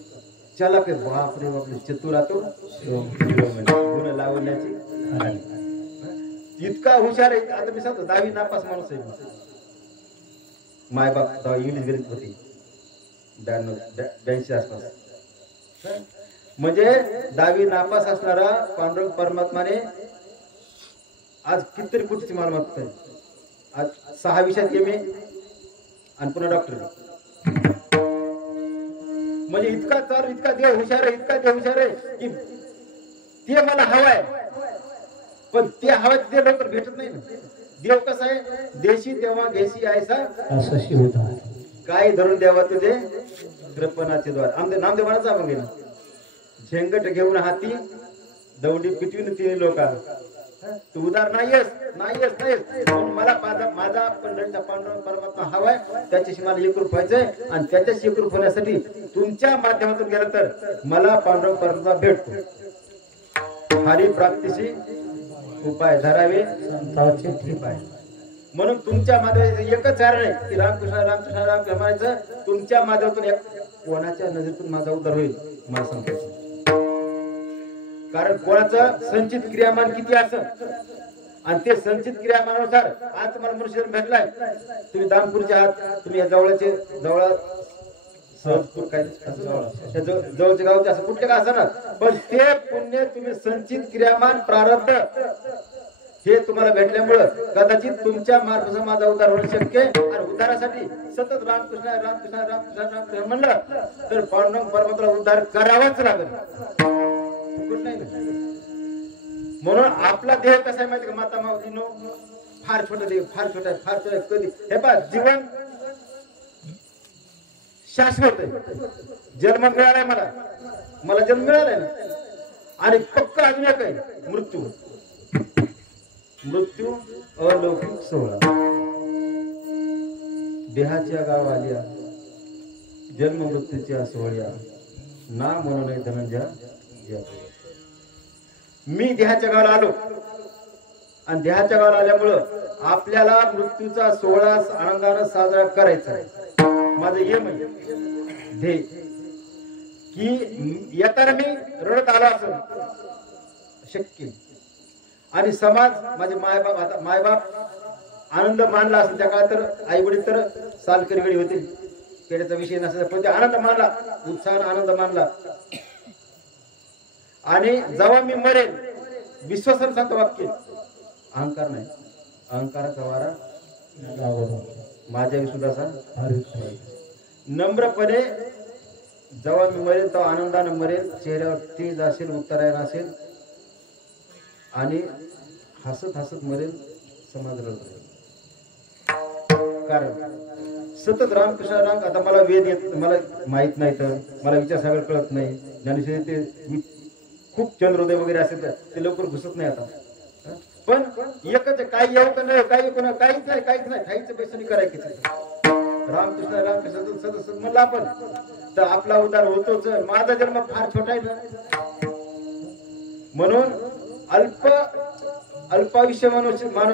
चला काय बापरे बापरे चतुर राहतो गुण लावण्याची इतका हुशार आहे. आता मी सांगतो 10वी नापास माणूस आहे. मायबाप इंग्लिश गणित होती 82 आसपास. म्हणजे 10वी नापास असणारा पांडुरंग परमात्माने आज कितीतरी कोटीची मालमत्ता आहे. आज 6 विषयात MA आणि पुन्हा डॉक्टर. म्हणजे इतका चालू, इतका देव हुशार आहे की ते मला हवाय. पण ते हवाय ते लवकर भेटत नाही ना. देव कसा आहे, देशी तेव्हा घेशी ऐसा काय धरून द्यावा तुझे कृपणाचे द्वार. आमच्या नामदेवाचा आपण गेला, झेंगट घेऊन हाती दौडी पिटवीन 3 लोक. तू उदार नाहीयेस. म्हणून मला माझा पंढरीचा पांडुरंग परमात्मा हवाय. त्याच्याशी मला एकरूप व्हायचंय आणि त्याच्याशी एकरूप होण्यासाठी तुमच्या माध्यमातून गेलं तर मला पांडुरंग परमात्मा भेटतो. हरी प्राप्तीशी उपाय धरावे संतांचे उपाय. म्हणून तुमच्या माध्यमातून एकच कारण आहे की रामकृष्ण म्हणायचं. तुमच्या माध्यमातून कोणाच्या नजरेतून माझा उद्धार होईल मला सांगायचं. कारण कोणाचं संचित क्रियामान किती असं आणि ते संचित क्रियामानानुसार आज तुम्हाला मनुष्य भेटलाय. तुम्ही दामपूरचे आहात, तुम्ही या जवळचे जवळ सहजपूर काय जवळचे गावचे असं कुठले का असणार, पण ते पुण्य तुम्ही संचित क्रियामान प्रारब्ध हे तुम्हाला भेटल्यामुळं कदाचित तुमच्या मार्फत माझा उद्धार होणं शक्य आहे. आणि उद्धारासाठी सतत रामकृष्ण म्हणलं तर पांडुरंग परमात्मा उद्धार करावाच लागेल. नाही. म्हणून आपला देह कसा आहे माहिती का माता माऊलीनो, फार छोटा देह, फार छोटा आहे. कधी हे पहा, जीवन शाश्वत आहे. जन्म मिळालाय मला जन्म मिळालाय ना. आणि पक्क अजून एक आहे मृत्यू. मृत्यू अलौकिक सोहळा. देहाच्या गाव आल्या जन्म मृत्यूच्या सोहळ्या ना म्हणून नाही धनंजय. मी देहाच्या गावाला आलो आणि देहाच्या गावाला आल्यामुळं आपल्याला मृत्यूचा सोहळा आनंदानं साजरा करायचा आहे. माझं यम आहे ध्येय की येताना मी रडत आलो असं शक्य आणि समाज माझे मायबाप आता मायबाप आनंद मानला असेल त्या काळात तर आई वडील तर सालकरी गडी होते खेड्याचा विषय नसेल पण ते आनंद मानला उत्साहाने आनंद मानला. आणि जेव्हा मी मरेन विश्वासाने सांगतो वाक्य अहंकार नाही अहंकाराचा वारा माझ्या विश्वासा नम्रपणे जेव्हा मी मरेन तेव्हा आनंदाने मरेल चेहऱ्यावर तेज असेल उत्तरायण असेल आणि हसत हसत मरेल समाज रडत. कारण सतत रामकृष्ण राम आता मला वेद येत मला माहित नाही तर मला विचार सगळं कळत नाही ज्ञानेश्वरी ते खूप चंद्रोदय वगैरे असेल ते लवकर घुसत नाही आता. पण एकच काही येऊ का नाही काही कोणा काहीच नाही खायचं पैसे करायचं रामकृष्ण रामकृष्ण सतत म्हणलं आपण तर आपला उद्धार होतोच. माझा जन्म फार छोटा आहे ना म्हणून अल्पायुष्य मनुष्य मानव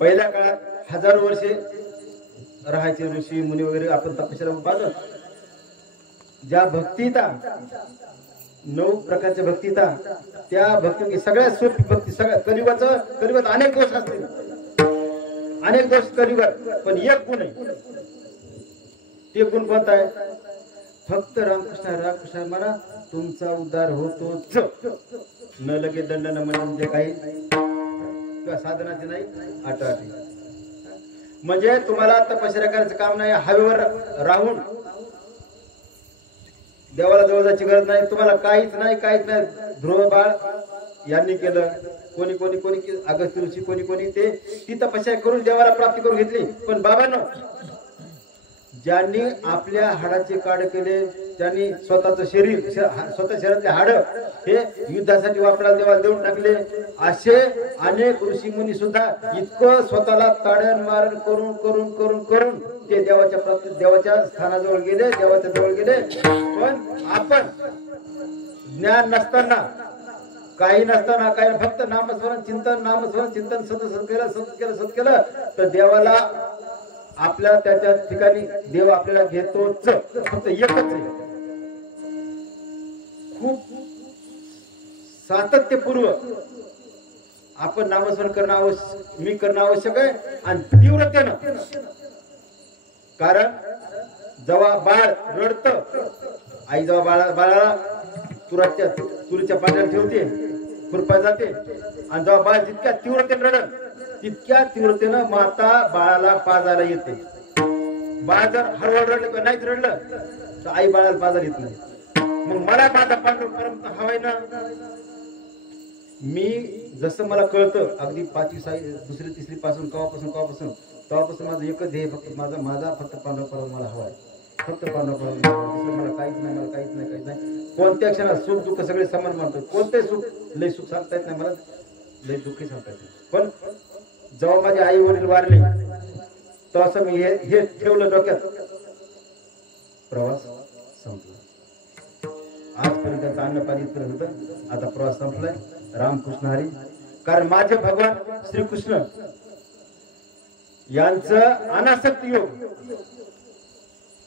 पहिल्या काळात हजारो वर्षे राहायचे ऋषी मुनी वगैरे आपण तपश्चर्या पाहतो. ज्या भक्तीता 9 प्रकारच्या भक्तीता त्या भक्ती सगळ्यात सोपी भक्ती सगळ्या कलियुगात अनेक दोष असतील अनेक दोष कलियुगात पण एक गुण आहे. ते गुण कोणता आहे? फक्त रामकृष्ण रामकृष्ण म्हणा तुमचा उद्धार होतोच. न लगे दंड न म्हणजे काही किंवा साधनाचे नाही आटाआटी. म्हणजे तुम्हाला तपश्चर्या करायचं काम नाही. हवेवर राहून देवाला जवळ जायची गरज नाही. तुम्हाला काहीच नाही. ध्रुव बाळ यांनी केलं कोणी अगस्त्य ऋषी कोणी ते ती तपश्चर्या करून देवाला प्राप्ती करून घेतली. पण बाबांनो ज्यांनी आपल्या हाडाचे काढ केले ज्यांनी स्वतःचं शरीर स्वतः शरीरातले हाड हे युद्धासाठी वापरायला देवाला देऊन टाकले असे अनेक ऋषी मुनी सुद्धा इतकं स्वतःला ताडण मारण करून ते देवाच्या स्थानाजवळ गेले देवाच्या जवळ गेले. पण आपण ज्ञान नसताना काही नसताना काही फक्त नामस्मरण चिंतन सतत केलं तर देवाला आपल्या त्याच्या ठिकाणी देव आपल्याला घेतोच. फक्त एकच आहे खूप सातत्यपूर्व आपण नामस्मरण करणं आवश्यक, मी करणं आवश्यक आहे आणि तीव्रतेनं. कारण जेव्हा बाळ रडत, आई जेव्हा बाळाला तुरीच्या पाण्यात ठेवते, खुरपा जाते, आणि जेव्हा बाळ जितक्या तीव्रतेने रडत तितक्या तीव्रतेनं माता बाळाला पाजायला येते. बाळ जर हळूहळू रडलं किंवा नाहीच रडलं तर आई बाळाला पाजायला येत नाही. मग मला माझा पांडुरंग परम हवाय ना. मी जसं मला कळतं अगदी 5वी 2री 3री पासून कवापासून तेव्हापासून माझं एकच ध्येय, फक्त माझा फक्त पांडुरंग परम मला हवाय. फक्त पांडुरंग परम मला काहीच नाही. कोणत्या क्षणात सुख दुःख सगळे समान मानतो. कोणतेही सुख, लय सुख सांगता येत नाही मला, लय दुःखही सांगता येत नाही. पण जेव्हा माझे आई वडील वारले तेव्हा मी हे ठेवलं डोक्यात, प्रवास संपला. आजपर्यंत त्याचं अन्न पाणी इथपर्यंत होतं, आता प्रवास संपलाय. रामकृष्ण हरी. कारण माझे भगवान श्रीकृष्ण यांचं अनासक्त योग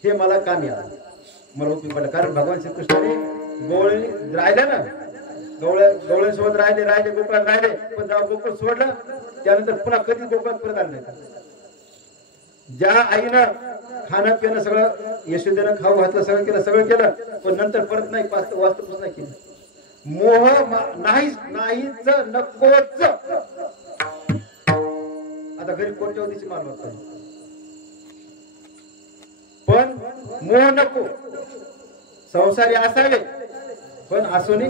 हे मला कामी आलं, मला उपयोग पडलं. कारण भगवान श्रीकृष्णाने गवळणी राहिले ना, गवळ्यांसोबत राहिले गोकुळात राहिले, पण जेव्हा गोकुळ सोडलं त्यानंतर पुन्हा कधी गोकुळात परत आले नाही. ज्या आईनं खाणं पिणं सगळं यशोदेनं खाऊ घातलं, सगळं केलं, पण नंतर परत नाही, वास्तवच नाही केलं. मोह नाहीच नकोच. आता घरी कोट्यवधीची मालमत्ता आहे, पण मोह नको. संसारी असावे पण असोनी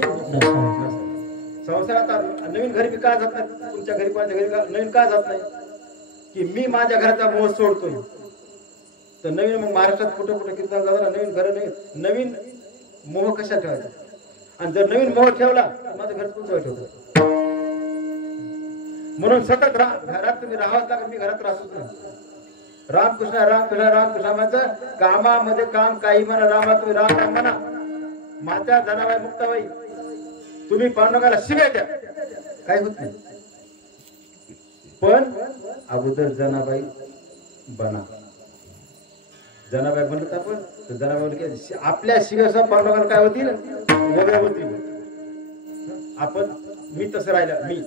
संसार. आता नवीन घरी बी का जात नाही, तुमच्या घरी कोणाच्या घरी नवीन का जात नाही, की मी माझ्या घराचा मोह सोडतोय. तर नवीन मग महाराष्ट्रात कुठे कीर्तन जाताना नवीन घर, नवीन मोह कशा ठेवायचा. आणि जर नवीन मोह ठेवला तर माझं घर तुमचं ठेवतो. म्हणून सतत घरात तुम्ही राहावंच लागेल. मी घरात राहतोच नाही. रामकृष्ण माझं कामामध्ये काम, काही म्हणा रामा, तुम्ही राम म्हणा. मात्या जनाबाई मुक्ताबाई तुम्ही पांडुरंगाला शिव्या द्या, काय होत नाही. पण अगोदर जनाबाई बना. जनाबाई बनत आपण तर जनाबाई आपल्या शिव्यासह पांडुरंगाला काय होतील, वेगळ्या होतील. आपण मी तसं राहिलं मी.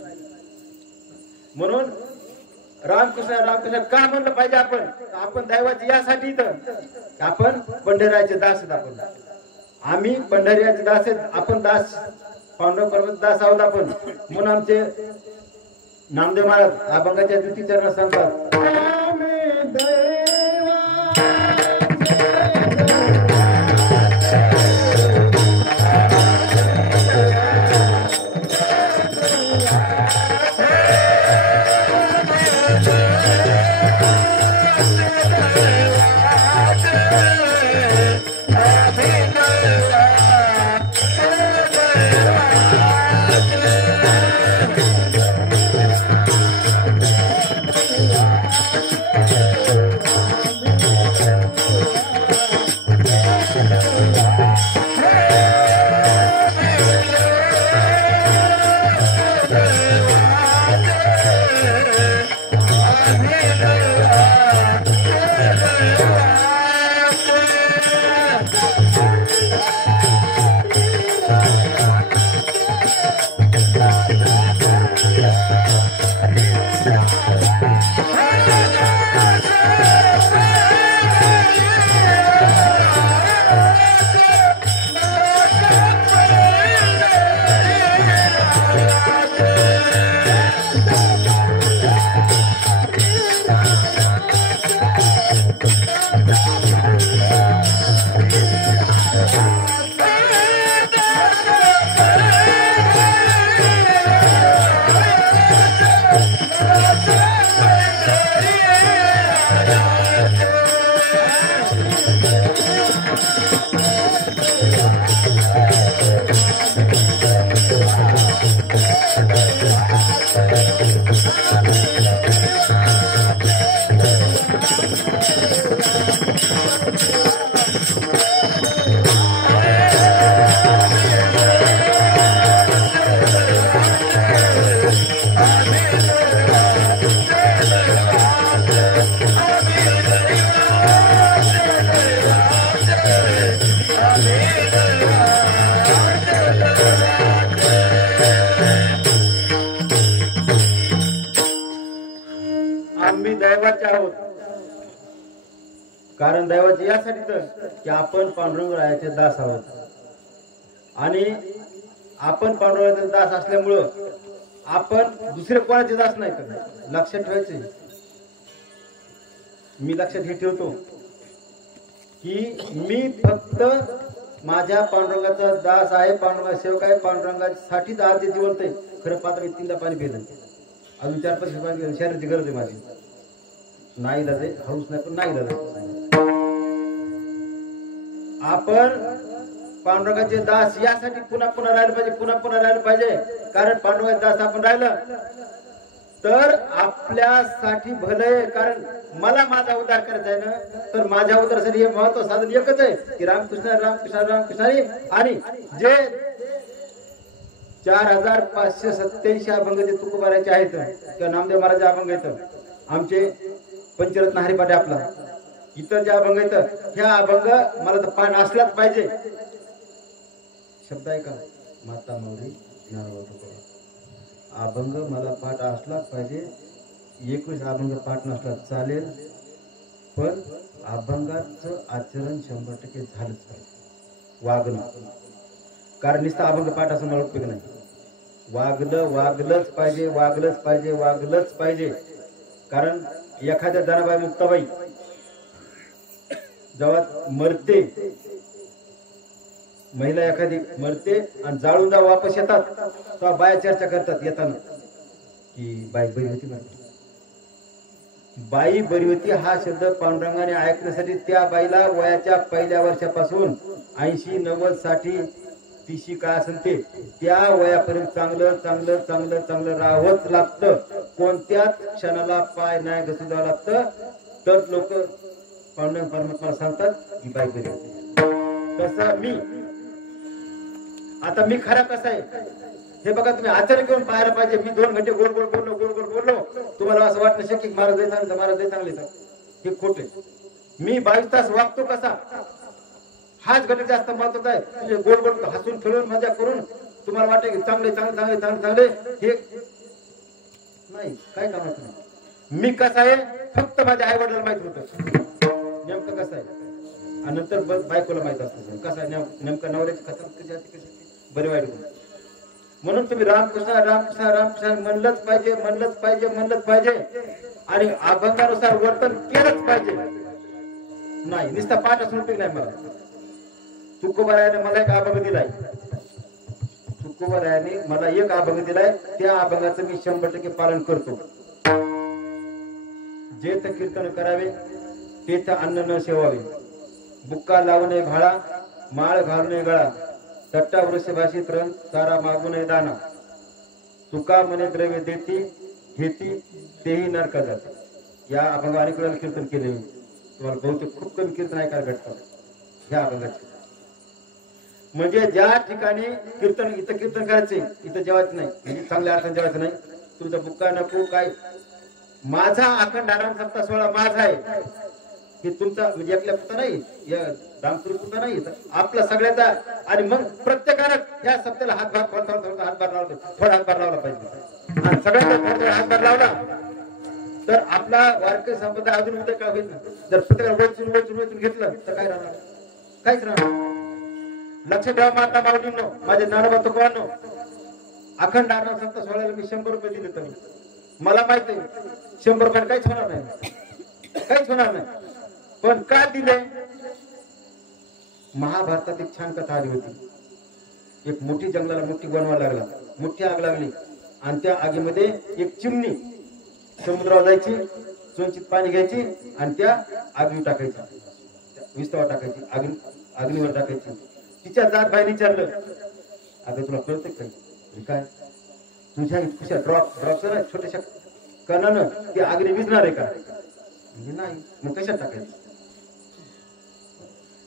म्हणून रामकृष्ण का म्हणलं पाहिजे आपण दैवाचे यासाठी तर आपण पंढरीचे दास आहेत. आम्ही पंढरीचे दास आहेत. आपण दास, पांडुरंग पर्वत दास आहोत आपण. म्हणून आमचे नामदेव महाराज अभंगाच्या द्वितीय चरणात सांगतात, कारण दैवाचे यासाठी तर की आपण पांडुरंगरायाचे दास आहोत आणि आपण पांडुरंगाचे दास असल्यामुळं आपण दुसरे कोणाचे दास नाही तर लक्षात ठेवायचे. मी लक्षात हे ठेवतो की मी फक्त माझ्या पांडुरंगाचा दास आहे, पांडुरंगा सेवक आहे, पांडुरंगासाठीच आज जे जिवंत आहे. खरं पात्र मी 3दा पाणी पिलं, अजून 4-5 पाणी पिलं. शरीराची गरज आहे माझी, नाही लाजे हाऊस नाही पण नाही लाजे. आपण पांडुरंगाचे दास यासाठी पुन्हा पुन्हा राहिलं पाहिजे, पुन्हा पुन्हा राहिलं पाहिजे. कारण पांडुरंगाचे दास आपण राहिलं तर आपल्यासाठी भलं आहे. कारण मला माझा उद्धार करायचा आहे ना, तर माझ्या उद्धारासाठी हे महत्व साधन एकच आहे की रामकृष्ण रामकृष्ण रामकृष्ण. आणि जे 4587 अभंग जे तुकोबाराचे आहेत किंवा नामदेव महाराज अभंग आहेत, आमचे पंचरत्न हरिपाठ आपला इतर जे अभंग आहेत, ह्या अभंग मला तर पाठ असलाच पाहिजे. शब्द आहे का माता मौली अभंग मला पाठ असलाच पाहिजे. 21 अभंग पाठ नसला चालेल, पण अभंगाचं आचरण 100% झालंच पाहिजे. वागणं, कारण नुसतं अभंग पाठ असं मला उपयोग नाही. वागलंच पाहिजे, वागलंच पाहिजे, वागलंच पाहिजे. कारण एखाद्या जनाबाई मुक्ताबाई जेव्हा मरते, महिला एखादी मरते आणि जाळून जा वापस येतात, तेव्हा बाया चर्चा करतात येताना की बाई बरी होती. बाई बरी होती हा शब्द पांडुरंगाने ऐकण्यासाठी त्या बाईला वयाच्या पहिल्या वर्षापासून 80, 90, 60, 30 काय असेल ते त्या वयापर्यंत चांगलं चांगलं चांगलं चांगलं राहावंच लागतं. कोणत्याच क्षणाला पाय नाही घसू द्यावं लागतं. तर लोक पांडुरंग परमात्मा सांगतात की बाई बरी होती. तसं मी खरा कसा आहे हे बघा, तुम्ही आचरण घेऊन पाहायला पाहिजे. मी 2 घंटे गोड गोड बोललो, तुम्हाला असं वाटणं शक्य महाराज चांगले तर हे खोटे. मी 22 तास वागतो कसा, हाच घटक जास्त महत्वाचा आहे. म्हणजे गोड गोड हसून खेळून मजा करून तुम्हाला वाटतं की चांगले चांगले चांगले चांगले चांगले हे नाही, काय कामाचं नाही. मी कसा आहे फक्त माझ्या आई वडिलांना माहित होतं नेमकं कसं आहे, आणि नंतर बायकोला माहित असतं कसं आहे नेमकं नवऱ्याची कथा कशी बरे वाईट. म्हणून तुम्ही रामकृष्ण रामकृष्ण रामकृष्ण म्हणलंच पाहिजे, म्हणलंच पाहिजे, म्हणलंच पाहिजे. आणि अभंगानुसार वर्तन केलंच पाहिजे. नाही नुसता पाठ असून उपयोग नाही. मला तुकोबारायाने मला एक अभंग दिलाय, तुकोबारायाने मला एक अभंग दिलाय, त्या अभंगाचं मी 100% पालन करतो. जेथ कीर्तन करावे तेथ अन्न न सेवावे, बुक्का लावू नये भाळा, माळ घालू नये गळा, तट्टा वृषभाषित रंग सारा मागू नये दाना, तुका मने द्रव्य देती घेती तेही नरका जाते. या अभंग अनेक वेळेला कीर्तन केले. तुम्हाला बहुतेक खूप कमी कीर्तन ऐकायला भेटतात ह्या अभंगाचे. म्हणजे ज्या ठिकाणी कीर्तन इथं कीर्तन करायचे इथं जेवायचं नाही, म्हणजे चांगल्या अर्थाने जेवायचं नाही. तुमचा बुक्का नको काय, माझा अखंड आराम सप्ताह 16 माझा आहे की तुमचा, म्हणजे आपल्या पुरता नाही, या दामपुरी पुरता नाही, आपला सगळ्याचा. आणि मग प्रत्येकानं या सप्त्याला हातभार लावला पाहिजे. आणि सगळ्यांना हातभार लावला तर आपला वारकरी संप्रदाय अजून उद्या काय होईल. जर प्रत्येकाला वचून घेतलं तर काय राहणार, काहीच राहणार. लक्ष ठेवा माता माऊलींनो, माझे नानोबा तुकोबांनो, अखंड आराम सप्ताह 16 मी 100 रुपये दिले. तर मला माहिती आहे 100 रुपये काहीच होणार नाही, काहीच होणार नाही. पण का दिले? महाभारतात एक छान कथा आली होती. एक मोठी जंगलाला मोठी बनवा लागला, मोठी आग लागली आणि त्या आगीमध्ये एक चिमणी समुद्रावर जायची, चोंचीत पाणी घ्यायची आणि त्या आगीवर टाकायची, विस्तवावर टाकायची, अग्नीवर टाकायची. तिच्या जात बाईने विचारलं, अगं तुला कळतं काही काय, तुझ्या इतक्या ड्रॉप छोट्याशा कणानं ती अग्नी विझणार आहे का? म्हणजे नाही. मग कशात टाकायचं?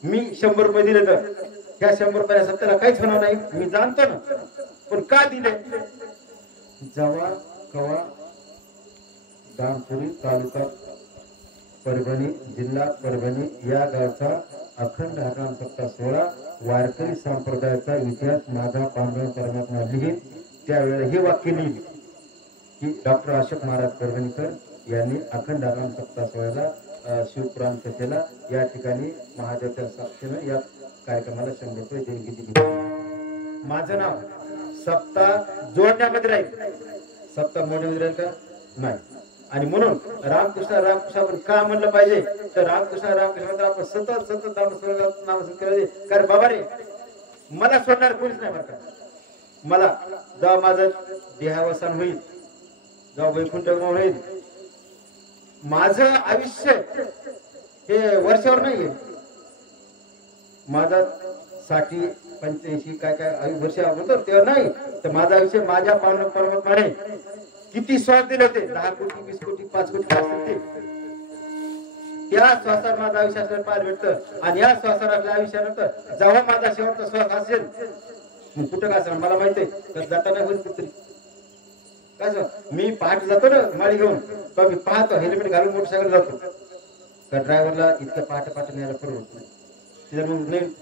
मी 100 रुपये दिले तर ह्या 100 रुपया सत्याला काहीच होणार नाही, मी जाणतो ना. पण का दिले? जेव्हा कवा दामपुरी तालुका परभणी जिल्हा परभणी या गावचा अखंड आराम सप्ताह 16 वारकरी संप्रदायाचा इतिहास माझा पांडुरंग परमात्मा लिहित, त्यावेळेला हे वाक्य लिहिले की डॉक्टर अशोक महाराज परभणीकर यांनी अखंड आराम सप्ताह 16ला शिवपुराण कथेला या ठिकाणी महादेवच्या साक्षीनं या कार्यक्रमाला 100 रुपये देणगी दिली. माझं नाव सप्ताह जोडण्यामध्ये राहील, सप्ताह मोडण्यामध्ये राहील का नाही. आणि म्हणून रामकृष्ण रामकृष्ण आपण का म्हणलं पाहिजे तर रामकृष्ण रामकृष्ण आपण सतत सतत नामस्मरण केलं. कारण बाबा रे मला सोडणार कोणीच नाही बरं का. मला जेव्हा माझं देहावसान होईल, जेव्हा वैकुंठ होईल, माझं आयुष्य हे वर्षावर नाहीये. माझा 60 85 काय वर्ष बोलतो तेव्हा नाही तर माझं आयुष्य माझ्या परमात्माने किती श्वास दिले होते, 10 कोटी 20 कोटी 5 कोटी असतील ते. त्या श्वासात माझं आयुष्य असल्याला पाहायला भेटतं. आणि या श्वासावर आपल्या आयुष्यानंतर जेव्हा माझा शेवटचा श्वास असेल मग कुठं काय असणार मला माहिती आहे तर जाताना होईल कुठतरी काय. मी पहाटे जातो ना माळी घेऊन तर मी पाहतो हेल्मेट घालून मोटरसायकल जातो तर ड्रायव्हरला इतकं पहाटे पहाटे न्यायला परवडत नाही. तिथं मग नाही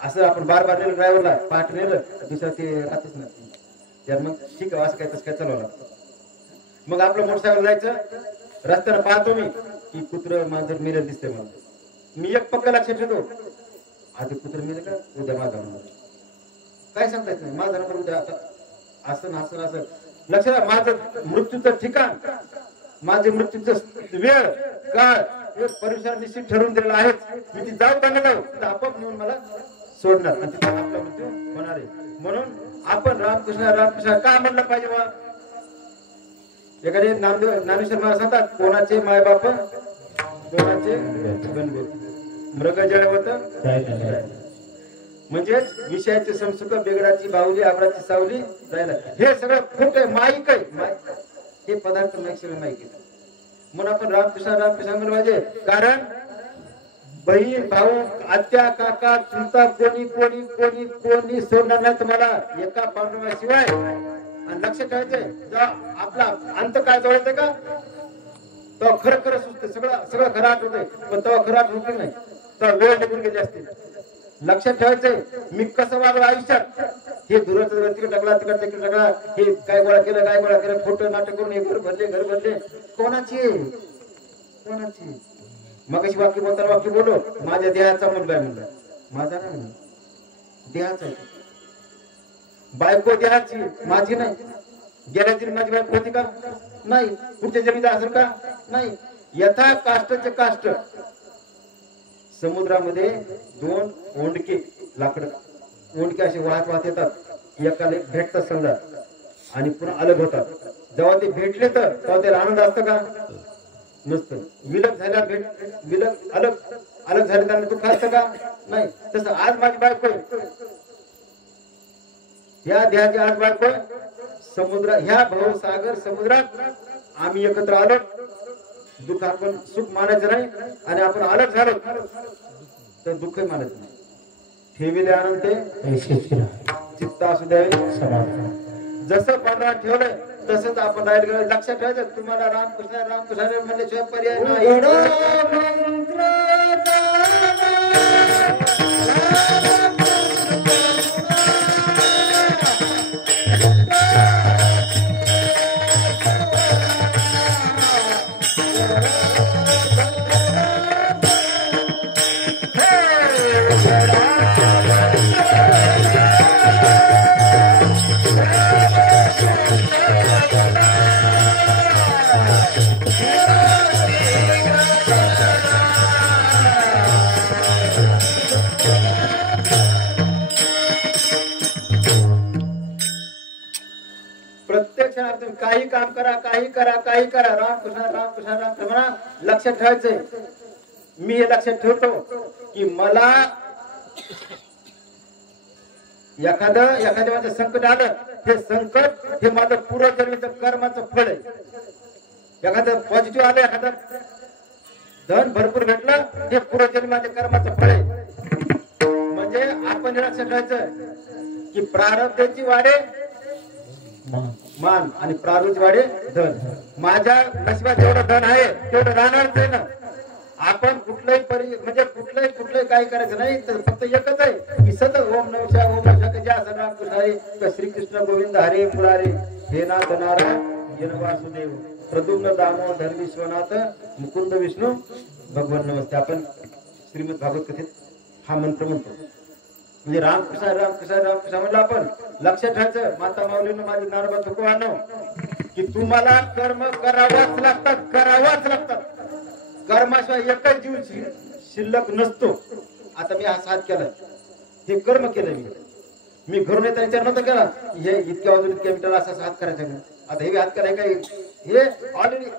असं आपण बार बार नेलं ड्रायव्हरला पहाटे नेलं दुसरं ते राहतच नाही. तर मग शिक असं काय तसं काय चालवलं लागतं. मग आपलं मोटरसायकल जायचं रस्त्याला पाहतो मी की कुत्र मांजर मेलं दिसतंय मला. मी एक पक्का लक्षात ठेवतो आधी कुत्र मेले का उद्या माझा काय सांगता येत नाही. माझा नंबर उद्या आता असं असं असं लक्षात. माझं मृत्यूचं ठिकाण माझे मृत्यूचं वेळ काळ परिसर निश्चित ठरवून दिलेला आहे. मी ती जाऊ का जाऊ तर आपोआप म्हणून मला सोडणार आणि तिथे आपला मृत्यू होणार आहे. म्हणून आपण रामकृष्ण रामकृष्ण का म्हणलं पाहिजे बा. एखादे ज्ञानेश्वर महाराज सांगतात कोणाचे मायबाप कोणाचे गणगोत मृग जळवत म्हणजेच विषयाचे संसुख बेगडाची बाहुली आबराची सावली जायला. हे सगळं खोट आहे, माईक आहे. हे पदार्थ सगळं माईक आहे. म्हणून आपण रामकृष्ण रामकृष्ण म्हणलं पाहिजे. कारण बहीण भाऊ आत्या काका चुलता कोणी कोणी कोणी कोणी सोडणार नाही तुम्हाला एका पांडुरंगाशिवाय. आणि लक्ष ठेवायचंय आपला अंत काय जवळते का तो खरं खरं सुचते सगळं सगळं खरं आठवतंय पण तेव्हा खरं आठवत नाही तर वेळ निघून गेली असते. लक्षात ठेवायचंय मी कसं वागलो आयुष्यात हे दुराचं तिकडे टाकला तिकडे तिकडे टाकला हे काय गोळा केलं काय गोळा केलं खोटं नाटक करून हे घर भरले कोणाची कोणाची. मग अशी वाक्य बोलताना वाक्य बोलो माझ्या देहाचा मुलगा आहे म्हणलं माझा नाही म्हणलं देहाचा आहे. बायको देहाची माझी नाही. गेल्या दिवशी माझी बायको होती का नाही. पुढच्या जमीन असेल का नाही. यथा काष्टचे काष्ट समुद्रामध्ये 2 ओंडके लाकड ओंडके असे वाहत वाहत येतात एकाला भेटतात समजा आणि पुन्हा अलग होतात. जेव्हा ते भेटले तर तेव्हा त्याला आनंद असतं का नसतं. विलग झाल्या विलग अलग अलग झाले त्याला दुःख असतं का नाही. तसं आज माझी बायको या देहाची आज बायको समुद्र ह्या भवसागर समुद्रात आम्ही एकत्र आलो. दुःख आपण सुख मानायचं नाही आणि आपण अलग झालो तर दुःख मानायचं नाही. ठेविले आनंद ते चित्त असू द्यावे समाधान. जसं पांढरा ठेवलंय तसंच आपण राहील गेलं. लक्षात ठेवायचं तुम्हाला रामकृष्ण रामकृष्ण म्हणल्याशिवाय पर्याय नाही. काही काम करा काही करा काही करा रामकृष्ण रामकृष्ण रामकृष्ण म्हणा. लक्षात ठेवायचंय मी हे लक्षात ठेवतो की मला एखाद्या माझं संकट आलं हे संकट हे माझं पूर्वजन्मीचं कर्माचं फळ आहे. एखादं पॉझिटिव्ह आलं एखादं धन भरपूर भेटलं हे पूर्वजन्मी माझ्या कर्माचं फळ आहे. म्हणजे आपण लक्षात ठेवायचं की प्रारब्धाची वाढे मान आणि प्रारब्ध वाढे धन. माझ्या नशिबात जेवढं धन आहे तेवढं राहणारच आहे ना. आपण कुठलंही काही करायचं नाही तर फक्त एकच आहे की सतत ओम नमः शिवाय ओम नमः शिवाय ज्या रामकृष्ण हरे श्रीकृष्ण गोविंद हरे मुरारे हे नाथ नारायण वासुदेव प्रद्युम्न दामोदर विश्वनाथ मुकुंद विष्णू भगवान नमस्ते आपण श्रीमद भागवत कथेत हा मंत्र म्हणतो. म्हणजे रामकृष्ण रामकृष्ण रामकृष्ण म्हणलं आपण लक्षात ठेवायचं. माता माऊलीनं माझे नारबा तुकोबांनो की तुम्हाला कर्म करावाच लागतात. कर्माशिवाय एकच जीव शिल्लक नसतो. आता मी हा साथ केला, हे कर्म केलं मी घरून येता विचार नव्हता केला हे इतक्या वाजून इतक्या मिनिटाला असा हात करायचा. आता हे हात करायचं काय, हे ऑलरेडी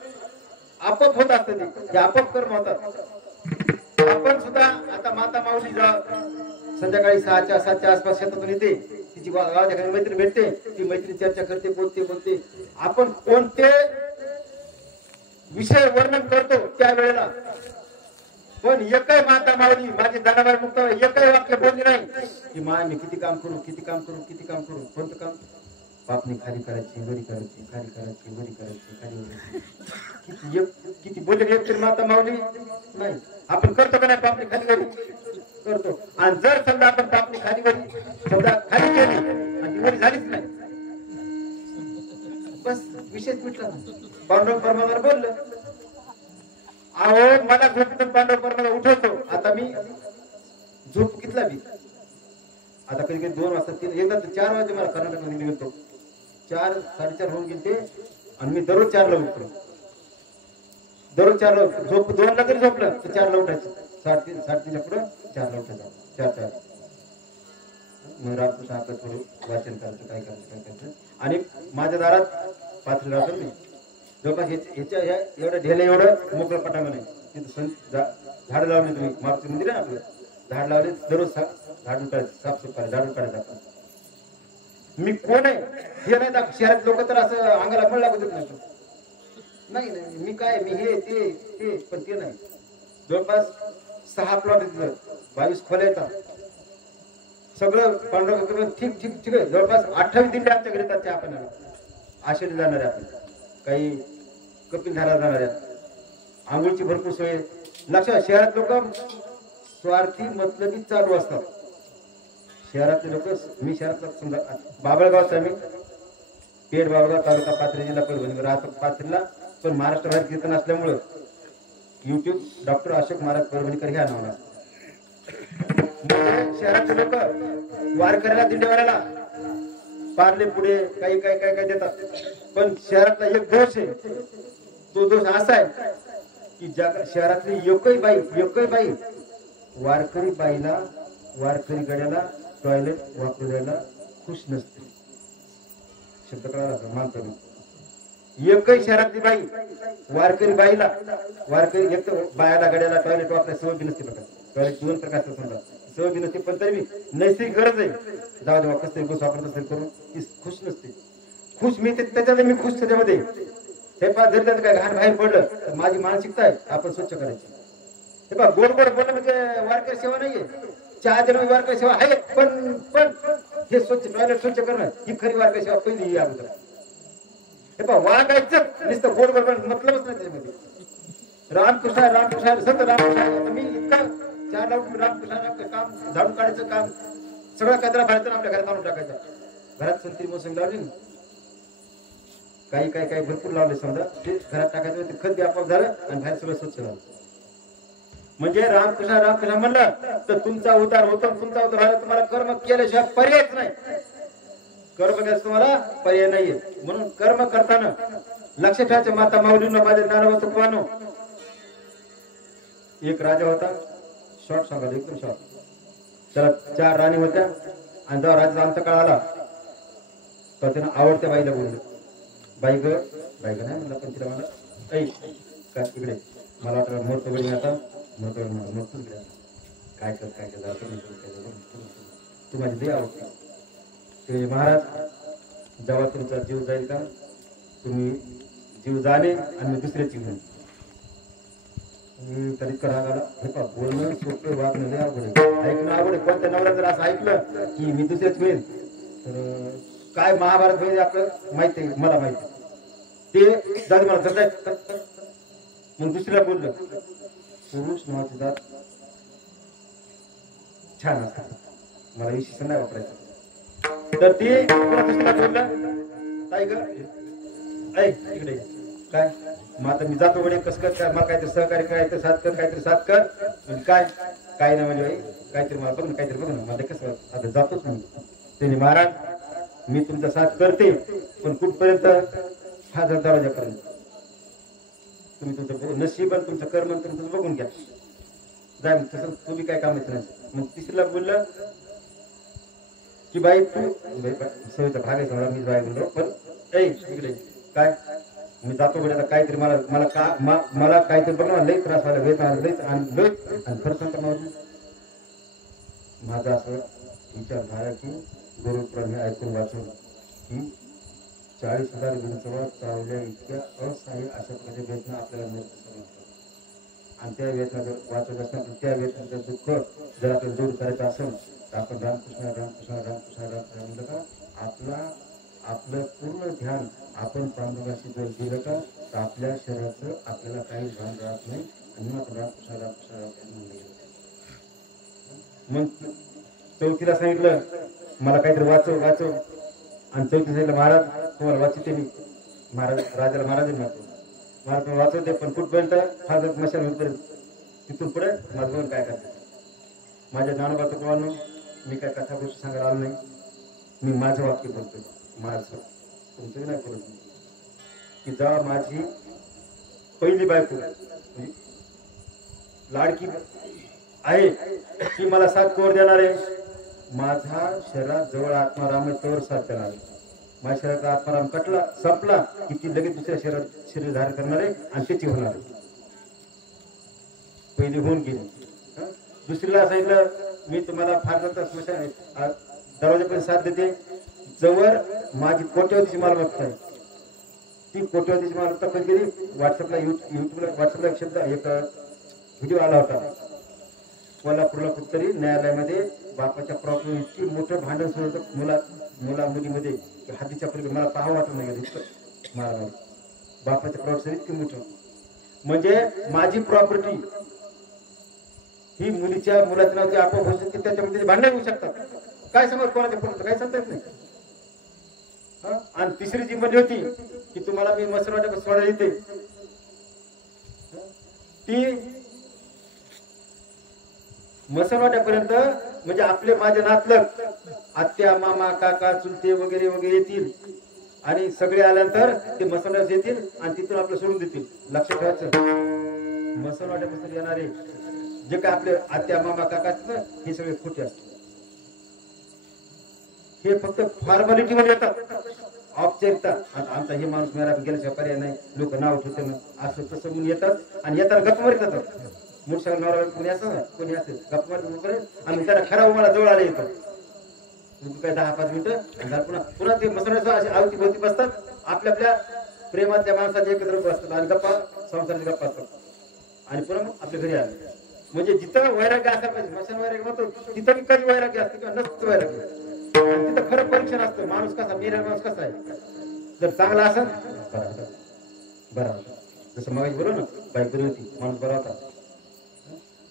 आपोआप होत असतं. ते आपोआप कर्म होतात. आपण सुद्धा आता माता माऊली संध्याकाळी 6च्या आसपास शेतातून येते, तिची गावाच्या घरी मैत्रीण भेटते, ती मैत्रीण चर्चा करते, बोलते. आपण कोणते विषय वर्णन करतो त्या वेळेला, पण एकही माता माऊली माझी जनावर मुक्त एकही वाक्य बोलली नाही की माय मी किती काम करू. कोणतं काम? पापणी खाली करायची, वरी करायची, खाली करायची, वरी करायची, खाली वरी. किती बोलले एक तरी माता माऊली नाही. आपण करतो का नाही पापणी खाली वरी करतो. आणि जर समजा आपण पापणी खाली वरी समजा खाली केली आणि ती वरी झालीच नाही, बस विषयच मिटला. पांडुरंग परमात्मा बोललं, अहो मला झोपेतून पांडुरंग परमात्मा उठवतो. आता मी झोप कितला बी आता कधी 2 वाजता 3 एकदा 4 वाजता मला कर्नाटकमध्ये निघतो. 4 साडेचार होऊन गेले आणि मी दररोज 4ला उठतो. दररोज 4ला झोप 2ला तरी झोपलं तर 4ला उठायचं. 3:30 पुढं 4ला उठायचं. 4 मग रामकृष्ण आपलं थोडं वाचन करायचं, काय करायचं. आणि माझ्या दारात पाथरी राहतो मी जवळपास ह्याच्या एवढं ढेले एवढं मोकळं पटांगण आहे. तिथं झाड लावले तुम्ही मारुती मंदिर आहे आपलं, झाड लावले दररोज झाडून काढायचं, साफसफाई झाडून काढायचं. आपण मी कोण आहे हे नाही दाखव. शहरात लोक तर असं अंगाला फळ लागत नाही. मी काय मी हे ते पण ते नाही. जवळपास 6 प्लॉट तिथं 22 खोल्या येतात. सगळं पांडुरंग ठीक आहे. जवळपास 28 दिंडे आमच्या घरी येतात. त्या आपण आषाढी जाणारे, आपण काही कपिलधारा जाणाऱ्या, आंघोळची भरपूर सोय. लक्षात शहरात लोक स्वार्थी मतलबी चालू असतात. शहरातले लोक, मी शहरातला समजा बाबळगावचा, मी पेठ बाबळगाव तालुका पाथरी जिल्हा परभणी राहतो पाथरीला, पण महाराष्ट्र बाहेर कीर्तन असल्यामुळं युट्यूब डॉक्टर अशोक महाराज परभणीकर ह्या नावाला. शहरातले लोक वारकऱ्याला दिंडेवाऱ्याला पारले पुढे काही काय देतात. पण शहरातला एक दोष आहे, तो दोष असा आहे की शहरातली एकही बाई वारकरी बाईला, वारकरी गड्याला टॉयलेट वापरू द्यायला खुश नसते. शब्द कळाला मानतो मी. एकही शहरातली बाई वारकरी बाईला, वारकरी एक तर बायाला गड्याला टॉयलेट वापरायला सवय बी नसते. बघा टॉयलेट 2 प्रकारचं समजा सवय बी नसते, पण तरी नैसर्गिक गरज आहे. जाऊ देवा कसं बस वापरत असेल करून ती खुश नसते. खुश मी त्याच्यात मी खुश त्याच्यामध्ये. हे पहा जर त्याचं काय घाण बाहेर पडलं तर माझी मानसिकता आहे आपण स्वच्छ करायची. हे पहा गोड बोलणं म्हणजे वारकरी सेवा नाहीये. चहा देणं वारकरी सेवा आहे, पण हे स्वच्छ टॉयलेट स्वच्छ करणं ही खरी वारकरी सेवा पहिली ही अगोदर. हे पहा वागायचं नुसतं गोड बोलणं मतलबच नाही त्याच्यामध्ये. रामकृष्ण संत रामकृष्ण. मी इतका 4ला उठून रामकृष्ण काम, झाडून काढायचं काम, सगळं कचरा भरायचं आपल्या घरात आणून टाकायचा. घरात संत्री मोसंबी लावली, काही भरपूर लावले समजा, ते घरात टाकायचं, ते खत आपोआप झालं आणि बाहेर सगळं स्वच्छ झालं. म्हणजे रामकृष्ण म्हणलं तर तुमचा उद्धार होतो. तुमचा उद्धार झाला तुम्हाला कर्म केल्याशिवाय पर्यायच नाही. कर्म केल्यास तुम्हाला पर्याय नाहीये. म्हणून कर्म करताना लक्षात ठेवायचं. माता माऊलींना माझ्या ज्ञानावर तुकवानो. एक राजा होता, शॉर्ट सांगायला एकदम शॉर्ट. त्याला 4 राणी होत्या आणि जेव्हा राजाचा अंतकाळ आला तर त्यानं आवडत्या बाईला बोललं, बाई ग नाही म्हणलं, पण तिला मला ऐक काय इकडे मला वाटलं मोर पगडी आता मोरतूच काय कर तू माझी लई आवडते. ते महाराज जेव्हा तुमचा जीव जाईल का तुम्ही जीव जाणे आणि मी दुसऱ्याची घेऊन तरी राग आला. हे पहा बोलणं सोपं, वागणं लय अवघड आहे, ऐकणं अवघड आहे. कोणत्या नवरा जर असं ऐकलं की मी दुसऱ्याच होईल तर काय महाभारत होईल आपलं माहिती आहे, मला माहिती. ते जाऊ मला जगायचं. मग दुसऱ्याला बोललं पुरुष नावाची जात छान असतात, मला विशेष नाही वापरायचं. तर ते दुसऱ्याला बोललं काय ग ऐक इकडे काय मग आता मी जातो वडे कसं कर मला काहीतरी सहकार्य करायचं साथ कर काहीतरी साथ कर म्हणजे काय नाही म्हणजे काहीतरी मला बघ ना काहीतरी बघ ना मला कसं आता जातोच मी त्यांनी महाराज मी तुमचा साथ करते पण कुठपर्यंत हा दरवाजापर्यंत तुम्ही तुमचं नशीब आणि तुमचं कर्म तुमचं बघून घ्या जाय मग तसं तुम्ही काय काम येत नाही मग तिसरीला बोललं की बाई तू सवयीचा भाग आहे समजा मी बाई बोललो पण इकडे काय मी जातो कडे आता काहीतरी मला काहीतरी बघ ना लई त्रास व्हायला वेत आणि खरं सांगता माझा असं विचार झाला की गुरुप्रमे ऐकून वाचून की 40,000 विंचवा चावल्या इतक्या असहाय्य अशा प्रकारचे वेदना आपल्याला मिळतात आणि त्या वेदना जर वाचत असणार त्या वेदनेचं दुःख जर आपल्याला दूर करायचं असेल तर आपण रामकृष्ण रामकृष्ण रामकृष्ण रामकृष्ण म्हणलं का आपलं पूर्ण ध्यान आपण पांडुरंगाशी जर दिलं का तर आपल्या शरीराचं आपल्याला काही भान राहत नाही आणि आपण रामकृष्ण रामकृष्ण रामकृष्ण म्हणलं मग चौथीला सांगितलं मला काहीतरी वाचव आणि चौथी सांगितलं महाराज तुम्हाला वाचते मी महाराज राजाला महाराज म्हणतो महाराज तुम्हाला वाचवते पण कुठपर्यंत हा जर मशाल होईपर्यंत तिथून पुढे माझं बघून काय करते माझ्या ज्ञानोबाचं प्रमाण मी काय कथा गोष्टी सांगायला आलो नाही मी माझं वाक्य बोलतो माझं तुमचं नाही बोलत की जेव्हा माझी पहिली बायको लाडकी आहे ती मला साथ कोर देणार आहे माझ्या शरीरात जवळ आत्माराम आहे तोवर साथ देणार आहे माझ्या शरीराचा आत्माराम कटला संपला की ती लगेच दुसऱ्या शरीर धारण करणार आहे आणि त्याची होणार आहे पहिली होऊन गेली दुसरीला सांगितलं मी तुम्हाला फार स्मशान दरवाजापर्यंत साथ देते जवळ माझी कोट्यवधीची मालमत्ता आहे ती कोट्यवधीची मालमत्ता पण गेली व्हॉट्सअपला एक शब्द एक व्हिडिओ आला होता कोल्हापूरला कुठतरी न्यायालयामध्ये बापाच्या प्रॉब्लेम इतकी मोठं भांडण सुरू होतं मुला मुलीमध्ये हातीच्या पलीकडे मला पाहावं वाटत नाही इतकं मला बापाच्या प्रॉब्लेम इतकी मोठं म्हणजे माझी प्रॉपर्टी ही मुलाच्या नावाची आपोआप होऊ शकते त्याच्यामध्ये भांडण होऊ शकतात काय समज कोणाच्या पर्यंत काही सांगता येत नाही आणि तिसरी जी म्हणजे होती की तुम्हाला मी मसरवाट्या सोडायला येते ती मसरवाट्यापर्यंत म्हणजे आपले माझे नातलग आत्या मामा काका चुलते वगैरे वगैरे येतील आणि सगळे आल्यानंतर ते मसरवाट्यात येतील आणि तिथून आपलं सोडून देतील लक्षात ठेवायचं मसरवाट्यापासून येणारे जे काय आपले आत्या मामा काका असतात हे सगळे खोटे असतात हे फक्त फॉर्मॅलिटी मध्ये येतात औपचारिकता आमचा हे माणूस मेरा गेल्याशिवाय पर्याय नाही लोक नाव ठेवते ना असं तसं म्हणून येतात आणि येताना गप्पा मारित जातात मोठ्या नवरा कोणी असं कोणी असेल गप्पा मारित आणि त्याला खरा मला जवळ आला येतो काय 10-5 मिनिटं पुन्हा ते मसरवाड्याचं आवती भोवती बसतात आपल्या प्रेमातल्या माणसाचे एकत्र बसतात आणि गप्पा संसाराच्या गप्पा असतात आणि पुन्हा आपल्या घरी आले म्हणजे जिथं वैराग्य असायला पाहिजे मशान वैराग्य म्हणतो तिथं कधी वैराग्य असतं किंवा नसतं वैराग्य तिथं खरं परीक्षण असतं माणूस कसा मेरा माणूस कसा आहे जर चांगला असेल बरा होता जसं मग बोलू ना बाई बरी होती माणूस बरा होता